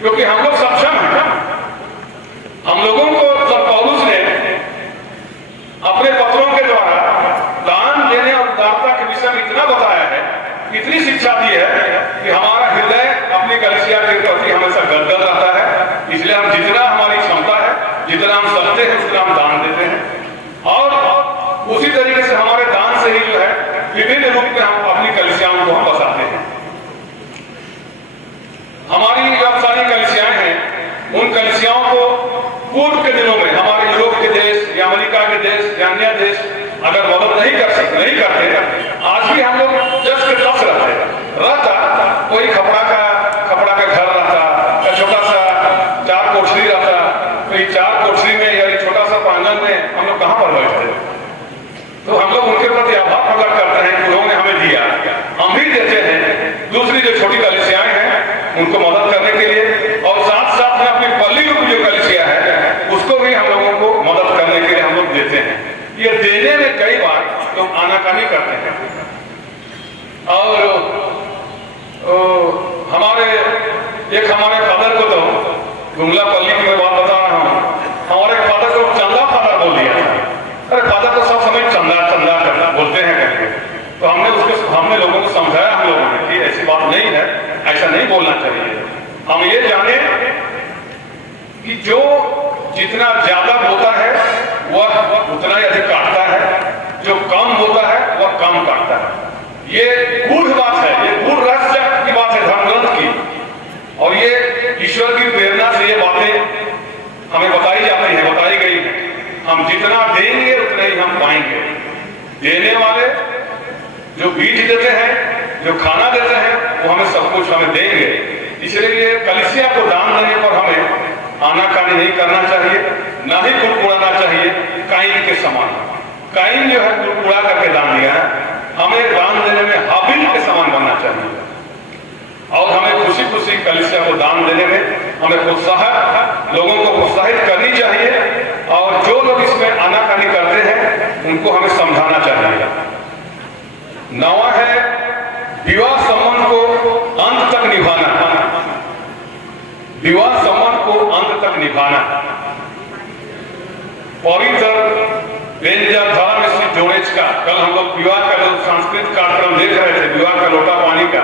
क्योंकि हम लोग सक्षम हैं। हम लोगों को जब पौलुस ने अपने पत्रों के द्वारा दान देने और उदारता के विषय में इतना बताया है, इतनी शिक्षा दी है कि हमारा हृदय अपनी कलीसिया के प्रति हमेशा गदगद रहता है। इसलिए हम जितना हमारी क्षमता है, जितना हम सकते हैं, उतना हम दान देते हैं। और उसी तरीके से हमारे दान से ही जो है विभिन्न रूप में हम अपनी कलीसियाओं को हम बसाते हैं। हमारी जो सारी कलीसियाएं हैं, उन कलीसियाओं को पूर्व के दिनों में हमारे यूरोप के देश या अमेरिका के देश या अन्य देश अगर मदद नहीं करते, आज भी हम लोग जस के तस रहता कोई खपड़ा का घर रहता, या छोटा सा 4 कोठरी रहता, कोई 4 कोठरी में या छोटा सा प्रांगण में हम लोग कहाँ पर बैठते। तो हम लोग उनके प्रति आभार प्रकट करते हैं कि उन्होंने हमें दिया, हम भी देते हैं दूसरी जो छोटी कलीसियाएं हैं उनको मदद करने के लिए, और साथ साथ में अपनी पल्ली रूपी जो कलीसिया है उसको भी हम लोगों को मदद करने के लिए हम लोग देते हैं। ये देने में कई बार तो आनाकानी करते हैं। और हमारे फादर को तो गुमला पल्ली की मैं बात बता रहा हूँ, हमारे फादर को चंदा फादर बोल दिया। अरे फादर तो सब समय चंदा करना बोलते हैं करके, तो हमने लोगों को समझाया, हम लोगों ने कि ऐसी बात नहीं है, ऐसा नहीं बोलना चाहिए। हम ये जाने कि जो जितना ज्यादा बोता है वह उतना ही अधिक काटता है, जो कम बोता है वह कम काटता है। ये गूढ़ बात है, ये गूढ़ रहस्य की बात है धर्मग्रंथ की, और ये ईश्वर की प्रेरणा से ये बातें हमें बताई गई है। हम जितना देंगे उतना ही हम पाएंगे। देने वाले जो बीज देते हैं, जो खाना देते हैं, वो हमें सब कुछ हमें देंगे। इसलिए कलीसिया को दान देने पर हमें आनाकानी नहीं करना चाहिए, ना ही कुड़कुड़ाना चाहिए काइन के समान। काइन जो है कुड़कुड़ा करके दान दिया है, हमें दान देने में हाबिल के समान बनना चाहिए और हमें खुशी खुशी कलीसिया को दान देने में हमें लोगों को प्रोत्साहित करनी चाहिए और जो लोग इसमें आनाकानी करते हैं उनको हमें समझाना चाहिए। नवा है विवाह संबंध को अंत तक निभाना। विवाह संबंध को अंत तक निभाना। पवित्र रेंजर धर्म से जोड़ेज का कल हम लोग विवाह का जो सांस्कृतिक कार्यक्रम देख रहे थे, विवाह का लोटा पानी का,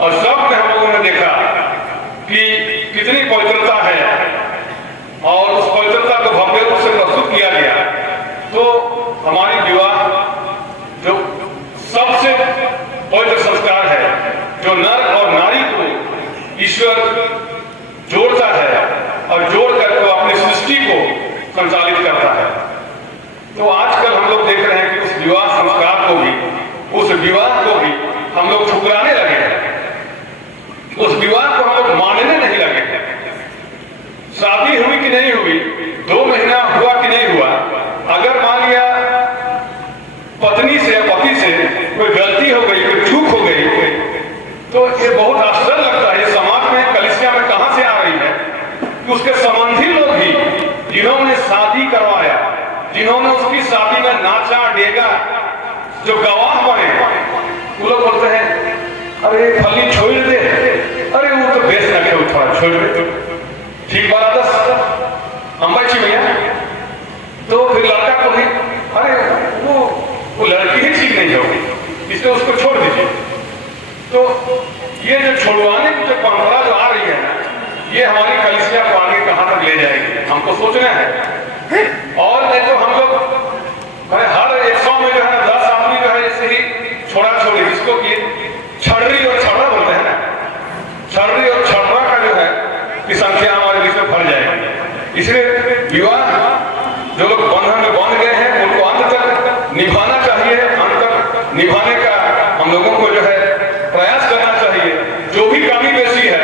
और सब में हम लोगों ने देखा कि कितनी पवित्रता है और उस पवित्रता को भव्य रूप से प्रस्तुत किया गया। तो हमारी विवाह जो सबसे पवित्र संस्कार है, जो नर और नारी को ईश्वर जोड़ता है और जोड़ कर वो अपनी सृष्टि को संचालित करता है। तो आजकल हम लोग देख रहे हैं कि उस विवाह संस्कार को भी, उस विवाह को भी हम लोग ठुकराने लगे हैं, उस विवाह को हम लोग मानने नहीं लगे हैं। शादी हुई कि नहीं हुई, 2 महीना हुआ कि नहीं हुआ, अगर मान लिया पत्नी से या पति से कोई गलती हो गई, कोई चूक हो गई, तो ये बहुत आश्चर्य लगता है। ये समाज में, कलीसिया में कहां से आ रही है कि उसके संबंधी लोग भी जिन्होंने शादी करवाया, जिन्होंने उसकी शादी में नाचा डेगा, जो गवाह बने, वो लोग बोलते हैं अरे फली छोड़ दे, अरे वो तो बेच ना के थोड़ा छोड़ दे, ठीक बात 10 अम्बाची भैया। तो फिर लड़का को भी अरे वो लड़की ही ठीक नहीं होगी, इसलिए उसको छोड़ दीजिए। तो ये जो छोड़वाने की जो परंपरा जो आ रही है ना, ये हमारी कलीसिया को आगे कहां तक ले जाएगी, हमको सोचना है। और नहीं तो हम लोग हर 100 में जो है 10 आदमी जो है ऐसे ही छोड़ा छोड़ी, जिसको कि छर्री और छर्रा बोलते हैं ना, छर्री और छर्रा का जो है कि संख्या हमारे बीच में बढ़ जाएगी। इसलिए विवाह जो लोग बंधन में बंध गए हैं उनको अंत तक निभाना चाहिए। अंत तक निभाने का हम लोगों को जो है प्रयास करना चाहिए। जो भी कमी बेसी है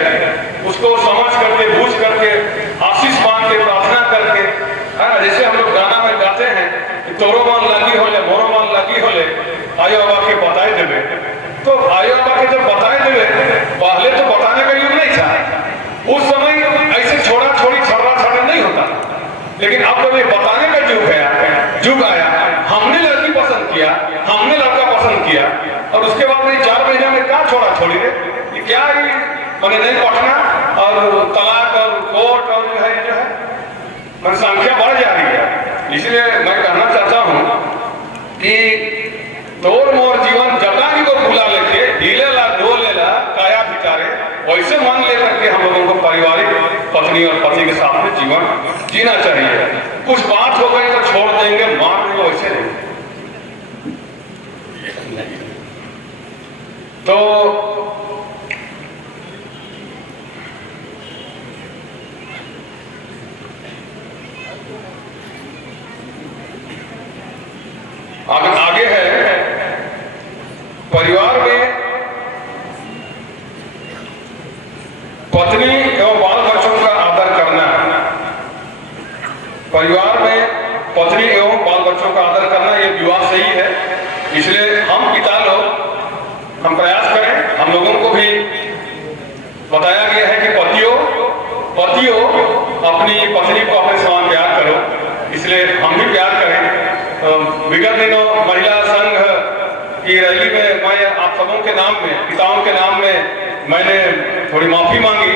उसको समझ करके, बूझ करके, आशीष मांग के, प्रार्थना करके, है ना, जैसे हम लोग गाना में गाते हैं कि तोरो मन लगी होले, मोरो मन लगी होले, आयो बाबा के बताए देवे। तो आयो बाबा के जब बताए देवे, पहले तो बताने का युग नहीं था, उस समय ऐसे छोड़ा छोड़ी छर्रा छर्रा नहीं होता, लेकिन अब जब ये बताने का युग आया, हमने लड़की पसंद किया, हमने लड़का पसंद किया, और उसके बाद में 4 महीने में क्या छोड़ा छोड़ी रे, ये क्या है, मैंने नहीं पढ़ना और तलाक और कोर्ट और जो है मन संख्या बढ़ जा रही है। इसलिए मैं कहना चाहता हूं कि तोर मोर जीवन जटानी को भुला लेके ढीलेला डोलेला काया भिटारे, वैसे मान लेकर के हम लोगों को पारिवारिक पत्नी और पति के साथ में जीवन जीना चाहिए। कुछ बात हो गई तो छोड़ देंगे, मार देंगे, वैसे नहीं। तो आगे है परिवार में पत्नी एवं बाल बच्चों का आदर करना। परिवार में पत्नी एवं बाल बच्चों का आदर करना ये विवाह सही है। इसलिए हम पिता लोग हम प्रयास करें, हम लोगों को भी बताया गया है कि पतियों अपनी पत्नी को अपने समान प्यार करो, इसलिए हम भी प्यार करें। विगत दिनों महिला संघ की रैली में मैं आप सबों के नाम में, पिताओं के नाम में मैंने थोड़ी माफी मांगी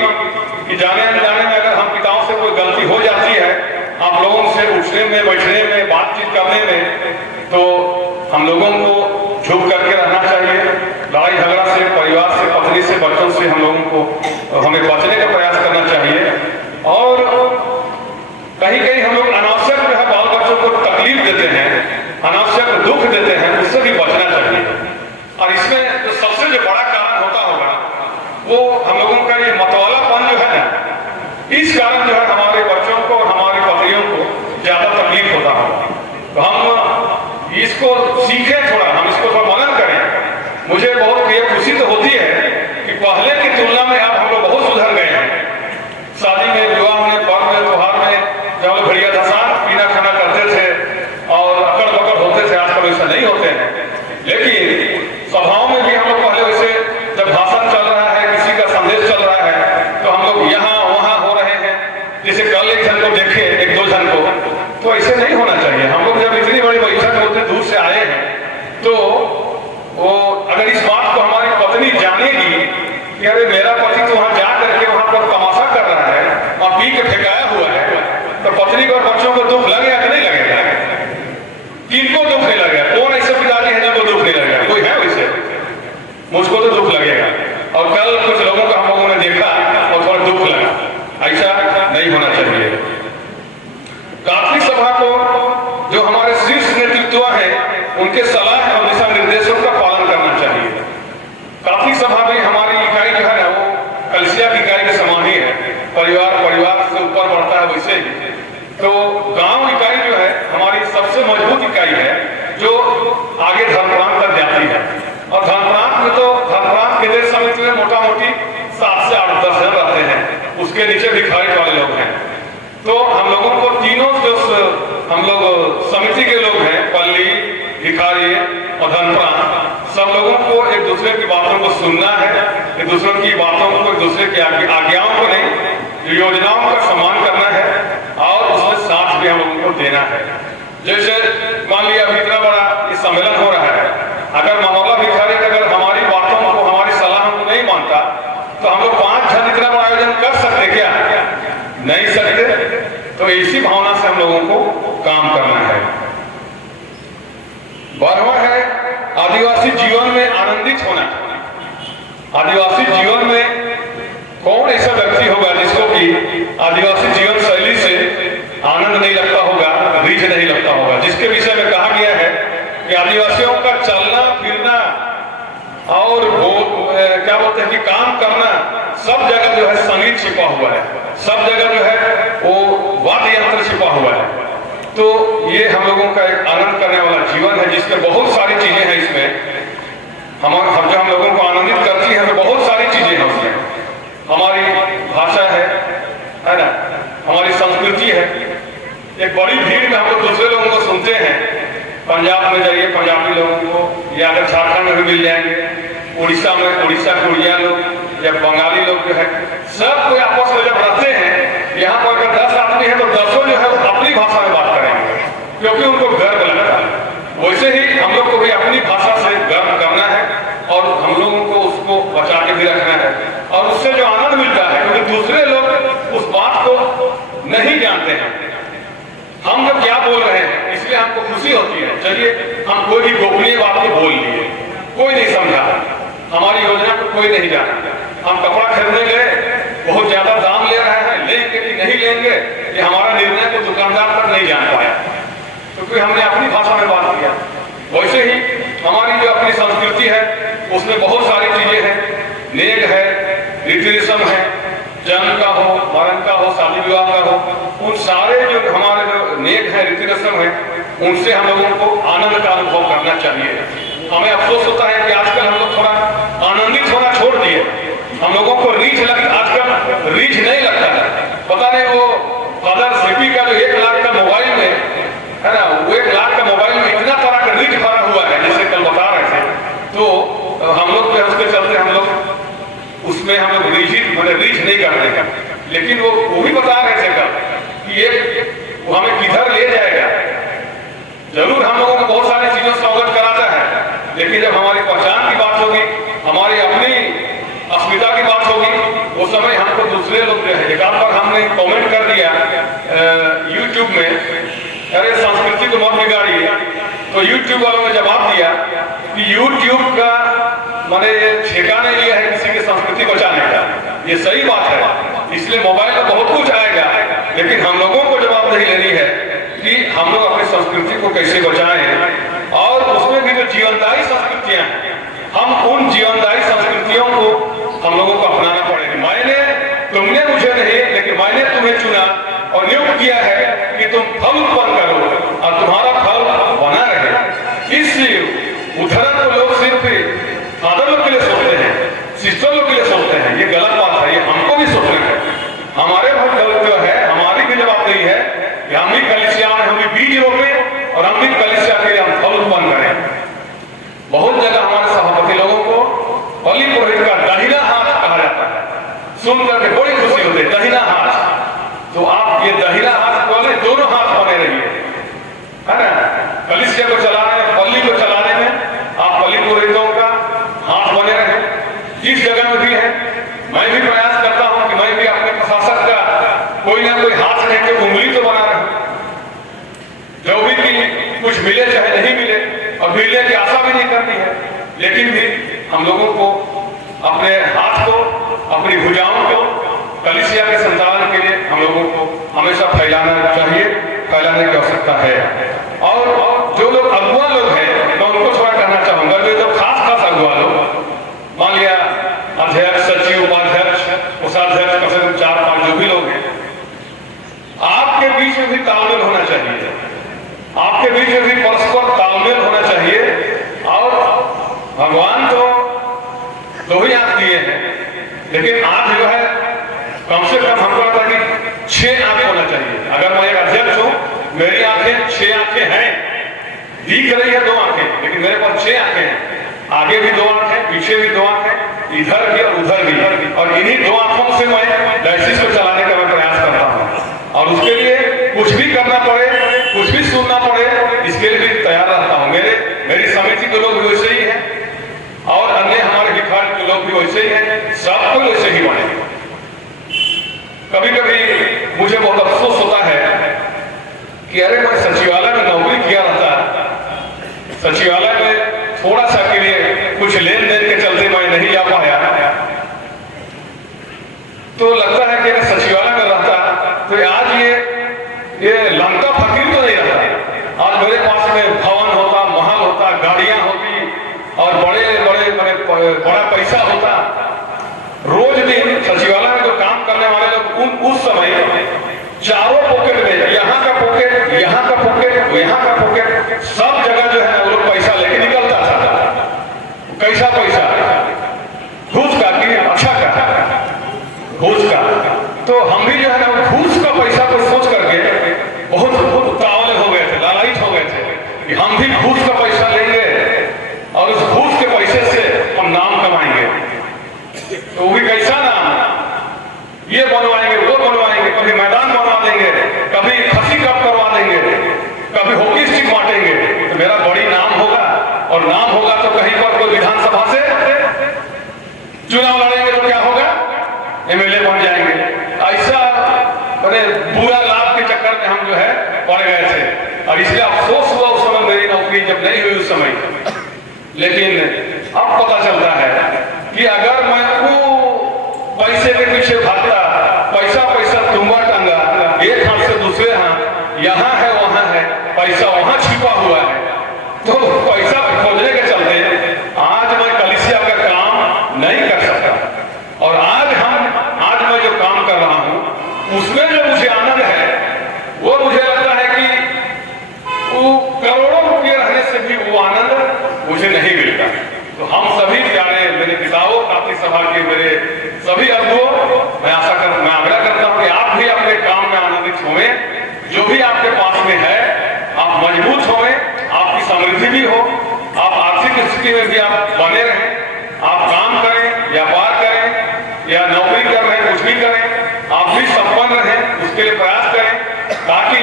कि जाने अनजाने में अगर हम पिताओं से कोई गलती हो जाती है, आप लोगों से उठने में, बैठने में, बातचीत करने में, तो हम लोगों को झुक करके रहना चाहिए। लड़ाई झगड़ा से, परिवार से, पत्नी से, बच्चों से हम लोगों को हमें बचने का प्रयास करना चाहिए। और कहीं कहीं हम लोग अनावश्यक जो है बाल बच्चों को तकलीफ देते हैं, अनावश्यक दुख देते हैं, उससे भी बचना चाहिए। और इसमें जो सबसे जो बड़ा कारण होता होगा वो हम लोगों का ये मतवालापन जो है ना, इस कारण जो है हमारे बच्चों को और हमारी पत्नियों को ज्यादा तकलीफ होता होगा। तो हम इसको सीखें, थोड़ा हम इसको थोड़ा मनन करें। मुझे बहुत प्रिय खुशी तो होती है कि पहले की तुलना में अब हम लोग बहुत सुधर गए हैं। शादी में, विवाह में, पर्व में, त्योहार में जब घड़िया धसान ऐसा नहीं होना चाहिए। कैथोलिक सभा को जो हमारे शीर्ष नेतृत्व है उनके सलाह और दिशा निर्देशों का पालन करना चाहिए। कैथोलिक सभा में हमारी इकाई जो है वो कलीसिया की इकाई के समान ही है, परिवार से ऊपर बढ़ता है वैसे ही। तो गांव इकाई जो है हमारी सबसे मजबूत इकाई है जो आगे धर्मप्रांत तक जाती है। और धर्मप्रांत में तो धर्मप्रांत केंद्रीय समिति में मोटा मोटी 7 से 8-10 जन रहते हैं, उसके नीचे भिखारी वाले लोग हैं। तो हम लोगों को तीनों जो हम लोग समिति के लोग हैं, पल्ली, भिखारी और धर्मप्रांत, सब लोगों को एक दूसरे की बातों को सुनना है, एक दूसरे की बातों को, एक दूसरे की आज्ञाओं को नहीं, योजनाओं का सम्मान करना है और उसमें साथ भी हम लोगों को देना है। जैसे मान लिया अभी इतना बड़ा ये सम्मेलन हो रहा है, अगर मामला भिखारी अगर हमारी बातों को, हमारी सलाह को नहीं मानता तो हम लोग 5 जन इतना बड़ा आयोजन कर सकते क्या? नहीं सकते। तो इसी भावना से हम लोगों को काम करना है। 12वां है आदिवासी जीवन में आनंदित होना। आदिवासी जीवन में कौन ऐसा व्यक्ति होगा जिसको कि आदिवासी जीवन शैली से आनंद नहीं लगता होगा, रीझ नहीं लगता होगा, जिसके विषय में कहा गया है कि आदिवासियों का चलना फिरना और वो क्या बोलते हैं कि काम करना, सब जगह जो है संगीत छिपा हुआ है, सब जगह जो है वो वाद्य यंत्र छिपा हुआ है। तो ये हम लोगों का एक आनंद करने वाला जीवन है जिसमें बहुत सारी चीजें हैं। इसमें हम लोगों को आनंदित करती है तो बहुत सारी चीजें हैं उसमें। हमारी भाषा है ना, हमारी संस्कृति है। एक बड़ी भीड़ में हम लोग दूसरे लोगों को सुनते हैं। पंजाब में जाइए पंजाबी लोगों को, या अगर झारखंड में भी मिल जाएंगे, उड़ीसा में उड़ीसा के उड़िया लोग या बंगाली लोग जो है, सब कोई आपस में जब रहते हैं, यहाँ पर अगर 10 आदमी है तो 10 जो है अपनी भाषा में बात करेंगे क्योंकि उनको गर्व लगता है। वैसे ही हम लोग को भी अपनी भाषा से गर्व करना है और हम लोगों को उसको बचा के भी रखना है और उससे जो आनंद मिलता है, क्योंकि दूसरे लोग उस बात को नहीं जानते हैं हम जब क्या बोल रहे हैं, इसलिए हमको खुशी होती है। चलिए हम कोई भी गोपनीय बात को बोल लिए, कोई नहीं समझा, हमारी योजना को कोई नहीं जाना। हम कपड़ा खरीदने गए, बहुत ज्यादा दाम ले रहे हैं, लेंगे कि नहीं लेंगे ये हमारा निर्णय को दुकानदार तक नहीं जान पाया क्योंकि हमने अपनी भाषा में बात किया। वैसे ही हमारी जो अपनी संस्कृति है उसमें बहुत सारी चीजें हैं, नेग है, रीति रस्म है, जन्म का हो, मरण का हो, शादी विवाह का हो, उन सारे जो हमारे जो नेग है, रीति रस्म है, उनसे हम लोगों को आनंद का अनुभव करना चाहिए। हमें अफसोस होता है कि आजकल हम लोग थोड़ा आनंदित होना छोड़ दिए। हम लोगों को रीझ आजकल रीझ नहीं लगता है। पता नहीं वो फादर सीपी का जो 1 लाख का मोबाइल में है ना, वो 1 लाख का मोबाइल में इतना तरह का रीझ भरा हुआ है, जैसे कल बता रहे थे। तो हम लोग जो उसके चलते हम लोग उसमें हम लोग रीझ नहीं करते, लेकिन वो भी बता रहे थे कल कि ये वो हमें किधर ले जाएगा। जरूर हम लोगों को बहुत सारी चीजों से अवगत कराता है, लेकिन जब हमारी पहचान की बात होगी, हमारी अपनी अस्मिता की बात होगी, उस समय हमको दूसरे लोग जो है, एक आध बार हमने कमेंट कर दिया यूट्यूब में, अरे संस्कृति को मत बिगाड़िए, तो यूट्यूब वालों ने जवाब दिया कि यूट्यूब का मैंने ठेका नहीं लिया है किसी की संस्कृति बचाने का। ये सही बात है, इसलिए मोबाइल में बहुत कुछ आएगा, लेकिन हम लोगों को जवाबदेही लेनी है कि हम लोग अपनी संस्कृति को कैसे बचाएं और उसमें भी जो जीवनदायी संस्कृतियां हैं, हम उन जीवनदायी संस्कृतियों को हम लोगों को अपनाना पड़ेगा। तुमने मुझे नहीं, लेकिन मैंने तुम्हें चुना और नियुक्त किया है कि तुम फल उत्पन्न करो और तुम्हारा फल बना रहे। इस उदाहरण को लोग सिर्फ फादर लोग के लिए सोचते हैं, सिस्टर लोग के लिए सोचते हैं, ये गलत बात है, ये हमको भी सोचना है। हमारे भक्त जो है, हमारी भी जवाबदेही है कि हम भी कलीसिया में हम भी बीज रोपें और हम भी कलीसिया के लिए हम फल उत्पन्न करें। बहुत जगह हमारे सभापति लोगों को बलि पुरोहित का दाहिना हाथ कहा जाता है, सुनकर के बड़ी खुशी होती है, दाहिना हाथ। तो आप ये दाहिना हाथ वाले दोनों हाथ बने रहिए, है ना। कलीसिया को चलाने में, पल्ली को चलाने में आप बलि पुरोहितों का हाथ बने रहे। जिस जगह में भी है, मैं भी प्रयास करता हूं कि मैं भी अपने प्रशासक का कोई ना कोई हाथ नहीं तो उंगली तो बना रहे, जो भी कि कुछ मिले चाहे नहीं मिले, और मिलने की आशा भी नहीं करती है, लेकिन भी हम लोगों को अपने हाथ को, अपनी भुजाओं को कलीसिया के संचालन के लोगों को हमेशा फैलाना चाहिए, फैलाने की आवश्यकता है। और जो लोग अगुआ लोग हैं मैं उनको थोड़ा कहना चाहूंगा, जो खास अगुआ लोग, मान लिया अध्यक्ष, सचिव, उपाध्यक्ष, कोषाध्यक्ष, कम से कम 4-5 जो भी लोग हैं, आपके बीच में भी तालमेल होना चाहिए, आपके बीच में भी परस्पर तालमेल होना चाहिए। और भगवान तो 2 ही आंख दिए हैं, लेकिन आंख जो है कम से कम हमको लगता है कि 6 आंख होना चाहिए। अगर मैं एक अध्यक्ष हूं, मेरी आंखें 6 आंखें हैं, दिख रही है 2 आंखें, लेकिन मेरे पास 6 आंखें हैं, आगे भी 2 आंख है, पीछे भी 2 आंख है, इधर भी और उधर भी, और इन्हीं 2 आंखों से मैं डायलिसिस को चलाने का मैं प्रयास करता हूं। और उसके लिए कुछ भी करना पड़े, कुछ भी सुनना पड़े, इसके लिए भी तैयार रहता हूं। मेरी समिति के लोग भी वैसे ही हैं और अन्य हमारे विभाग के लोग भी वैसे ही हैं, सबको वैसे ही बने। कभी कभी मुझे बहुत अफसोस होता है कि अरे मैं सचिवालय में नौकरी किया रहता, सचिवालय में थोड़ा सा के लिए कुछ लेन देन के चलते मैं नहीं जा पाया, तो लगता है कि अगर सचिवालय में रहता तो आज ये लंका फकीर तो नहीं रहता। आज मेरे पास में भवन होता, महल होता, गाड़ियां होती और बड़ा पैसा होता। रोज दिन सचिवालय में जो काम करने वाले लोग उस समय चारों पॉकेट में, यहाँ का पॉकेट, यहाँ का पॉकेट, यहाँ का पॉकेट, सब जगह जो है वो लोग पैसा लेके निकलता था। कैसा पैसा? घूस का कि अच्छा का? घूस का। तो हम भी जो है ना घूस का पैसा को सोच करके बहुत उतावले हो गए थे, लालच हो गए थे कि हम भी घूस का पैसा लेंगे और उस घूस के पैसे से हम नाम कमाएंगे। तो वो भी कैसा नाम? ये बनवाएंगे, वो बनवाएंगे, कभी मैदान बनवा देंगे, कभी खसी कप करवा देंगे, कभी हॉकी स्टिक बांटेंगे, तो मेरा बड़ी नाम होगा। और नाम होगा तो कहीं पर कोई विधानसभा से चुनाव लड़ेंगे तो क्या होगा? एमएलए बन जाएंगे। ऐसा बड़े बुरा लाभ के चक्कर में हम जो है पड़ गए थे और इसलिए अफसोस हुआ उस समय मेरी नौकरी जब नहीं हुई उस समय। लेकिन अब पता चलता है कि अगर मैं वो पैसे के पीछे भागता, पैसा तुम्बा टंगा, एक हाथ से दूसरे हाथ, यहाँ है वहां है, पैसा वहां छिपा हुआ है, तो पैसा खोजने के चलते आज मैं कलिसिया का काम नहीं कर सकता। और आज मैं जो काम कर रहा हूं उसमें जो मुझे आनंद है वो मुझे लगता है कि वो करोड़ों रुपये रहने से भी वो आनंद मुझे नहीं मिलता। तो हम सभी प्यारे मेरे पिताओं, काफी सभा के मेरे सभी अगुओं, मैं आग्रह करता हूं कि आप भी अपने काम में आनंदित हों। जो भी आपके पास में है आप मजबूत हों, आपकी समृद्धि भी हो, आप आर्थिक स्थिति में भी आप बने रहें, आप काम करें, व्यापार करें या नौकरी कर रहे हैं, कुछ भी करें, आप भी संपन्न रहें, उसके लिए प्रयास करें ताकि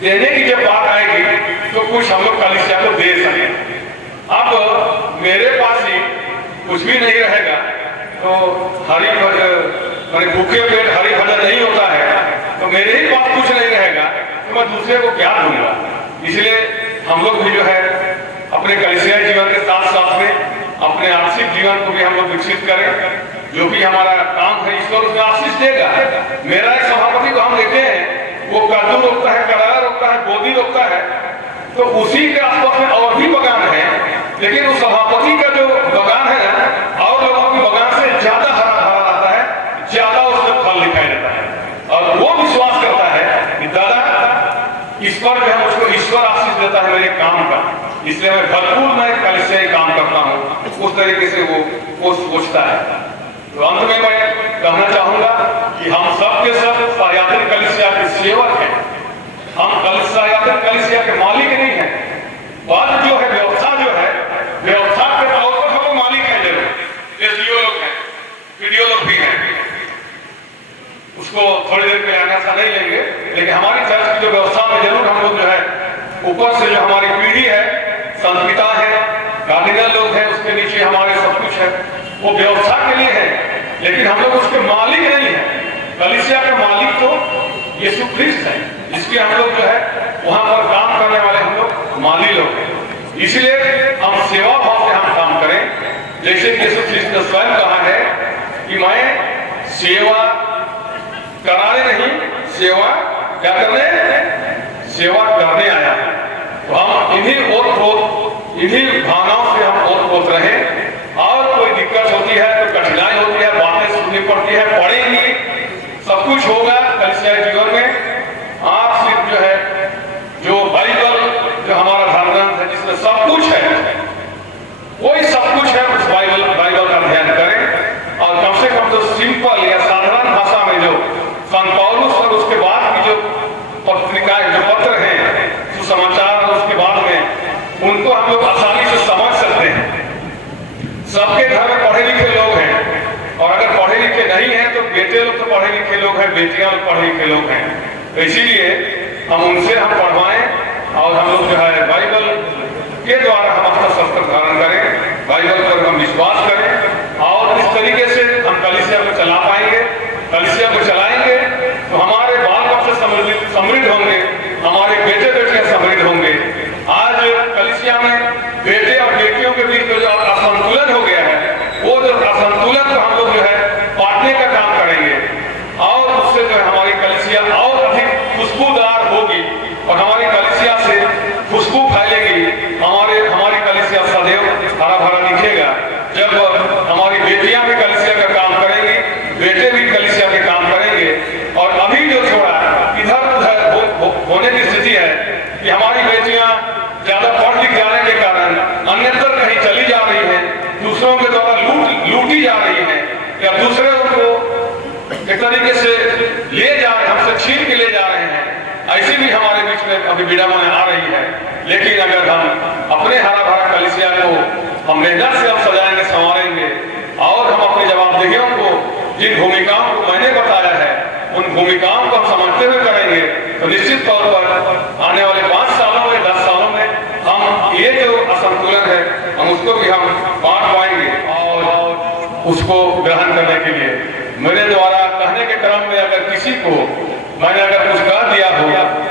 देने की जब बात आएगी तो कुछ हम लोग कलिसिया को दे सकें। अब मेरे पास ही कुछ भी नहीं रहेगा तो हरी भजन भूखे पेट हरी भजन नहीं होता है, तो मेरे ही पास कुछ नहीं रहेगा तो मैं दूसरे को क्या दूंगा। इसलिए हम लोग भी जो है अपने कलिसियाई जीवन के साथ साथ में अपने आर्थिक जीवन को भी हम लोग विकसित करें। जो भी हमारा काम है ईश्वर उसमें आशीष देगा। मेरा एक सभापति को हम देखे हैं, वो कद्दू रोकता है, करारा रोकता है, गोभी रोकता है, तो उसी के आसपास में और भी बगान है, लेकिन उस सभापति का जो बगान है ना और लोगों की बगान से ज्यादा हरा भरा रहता है, ज्यादा उसमें फल दिखाई देता है और वो विश्वास करता है कि दादा इस पर जो है मुझको ईश्वर आशीष देता है मेरे काम का, इसलिए मैं भरपूर मैं कलिसियाई काम करता हूँ। उस तरीके से वो सोचता है। तो अंत में मैं कहना चाहूंगा कि हम सब के सब सह्याद्री कलिसिया के सेवक हैं। हम सह्याद्री कलिसिया के मालिक नहीं हैं। बात जो है व्यवस्था जो है, व्यवस्था के तौर पर हम मालिक हैं, जरूर एसडीओ लोग हैं, वीडियो लोग भी हैं, उसको थोड़ी देर में आना सा नहीं लेंगे, लेकिन हमारी चर्च की जो व्यवस्था में जरूर हम लोग जो है ऊपर से जो हमारी पीढ़ी है, संत पिता है, गार्डियन लोग हैं, उसके नीचे हमारे सब कुछ है, वो व्यवस्था के लिए है, लेकिन हम लोग उसके मालिक नहीं है। कलिसिया के मालिक तो यीशु ख्रिस्त है, जिसके हम लोग जो है वहां पर काम करने वाले हम लोग माली लोग हैं। इसलिए हम सेवा भाव से हम काम करें, जैसे कि यीशु ख्रिस्त ने स्वयं कहा है कि मैं सेवा कराने नहीं सेवा क्या करने, सेवा करने आया है। तो हम इन्हीं ओत-प्रोत, इन्हीं भावनाओं से हम ओत-प्रोत रहे। और कोई दिक्कत होती है, कोई कठिनाई होती है, बातें सुननी पड़ती है, पढ़ेंगे, सब कुछ होगा कलीसियाई जीवन में। आप सिर्फ जो है, जो बाइबल, जो हमारा धर्म ग्रंथ है जिसमें सब कुछ है, वही सब कुछ है, उस बाइबल का ध्यान करें। और कम से कम जो सिंपल या साधारण भाषा में जो संत पौलुस और उसके बाद की जो पत्रिकाएं, जो पत्र हैं, सुसमाचार और उसके बाद में, उनको हम लोग आसानी से समझ सकते हैं। सबके घर में पढ़े लिखे लोग हैं, और अगर पढ़े लिखे नहीं हैं तो बेटे लोग तो पढ़े लिखे लोग हैं, बेटियां लोग पढ़े लिखे लोग हैं। तो इसीलिए हम उनसे हम पढ़वाएं और हम लोग जो है बाइबल के द्वारा हम अपना शस्त्र धारण करें, बाइबल पर हम विश्वास करें, और इस तरीके से हम कलीसिया को चला पाएंगे। कलीसिया को चलाएंगे तो हमारे बाल बच्चे समृद्ध होंगे, हमारे बेटे बेटियां समृद्ध होंगे। आज कलीसिया में बेटे और बेटियों के बीच में जो असंतुलन हो गया है, वो जो असंतुलन को हम लोग जो है बांटने का काम करेंगे, और उससे जो है हमारी कलीसिया और अधिक खुशबूदार होगी, और हमारी कलीसिया से खुशबू फैलेगी। हमारी कलीसिया सदैव हरा भरा दिखेगा। जब हमारी बेटियां भी कलीसिया का काम करेंगी, बेटे भी कलीसिया के काम करेंगे। और अभी जो थोड़ा इधर उधर होने की स्थिति है कि हमारी बेटियां ज्यादा पढ़ लिख जाने के कारण अन्यत्र कहीं चली जा रही है, दूसरों के द्वारा लूटी जा रही है, या दूसरे उनको एक तरीके से ले जा रहे, हमसे छीन के ले जा रहे हैं। ऐसी भी हमारे बीच में अभी विडंबना आ रही है। लेकिन अगर हम अपने हरा भरा कलीसिया को हम मेहनत से हम सजाएंगे, संवारेंगे, और हम अपनी जवाबदेहियों को, जिन भूमिकाओं को मैंने बताया है, उन भूमिकाओं को हम समझते हुए करेंगे, तो निश्चित तौर पर आने वाले 5 सालों में, 10 सालों में हम ये जो असंतुलन है, हम उसको भी हम बांट पाएंगे। और उसको ग्रहण करने के लिए मेरे द्वारा कहने के क्रम में अगर किसी को मैंने अगर कुछ कह दिया हो,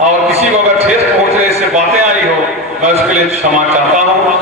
और किसी को अगर ठेस पहुंचने से बातें आई हो, मैं उसके लिए क्षमा चाहता हूँ।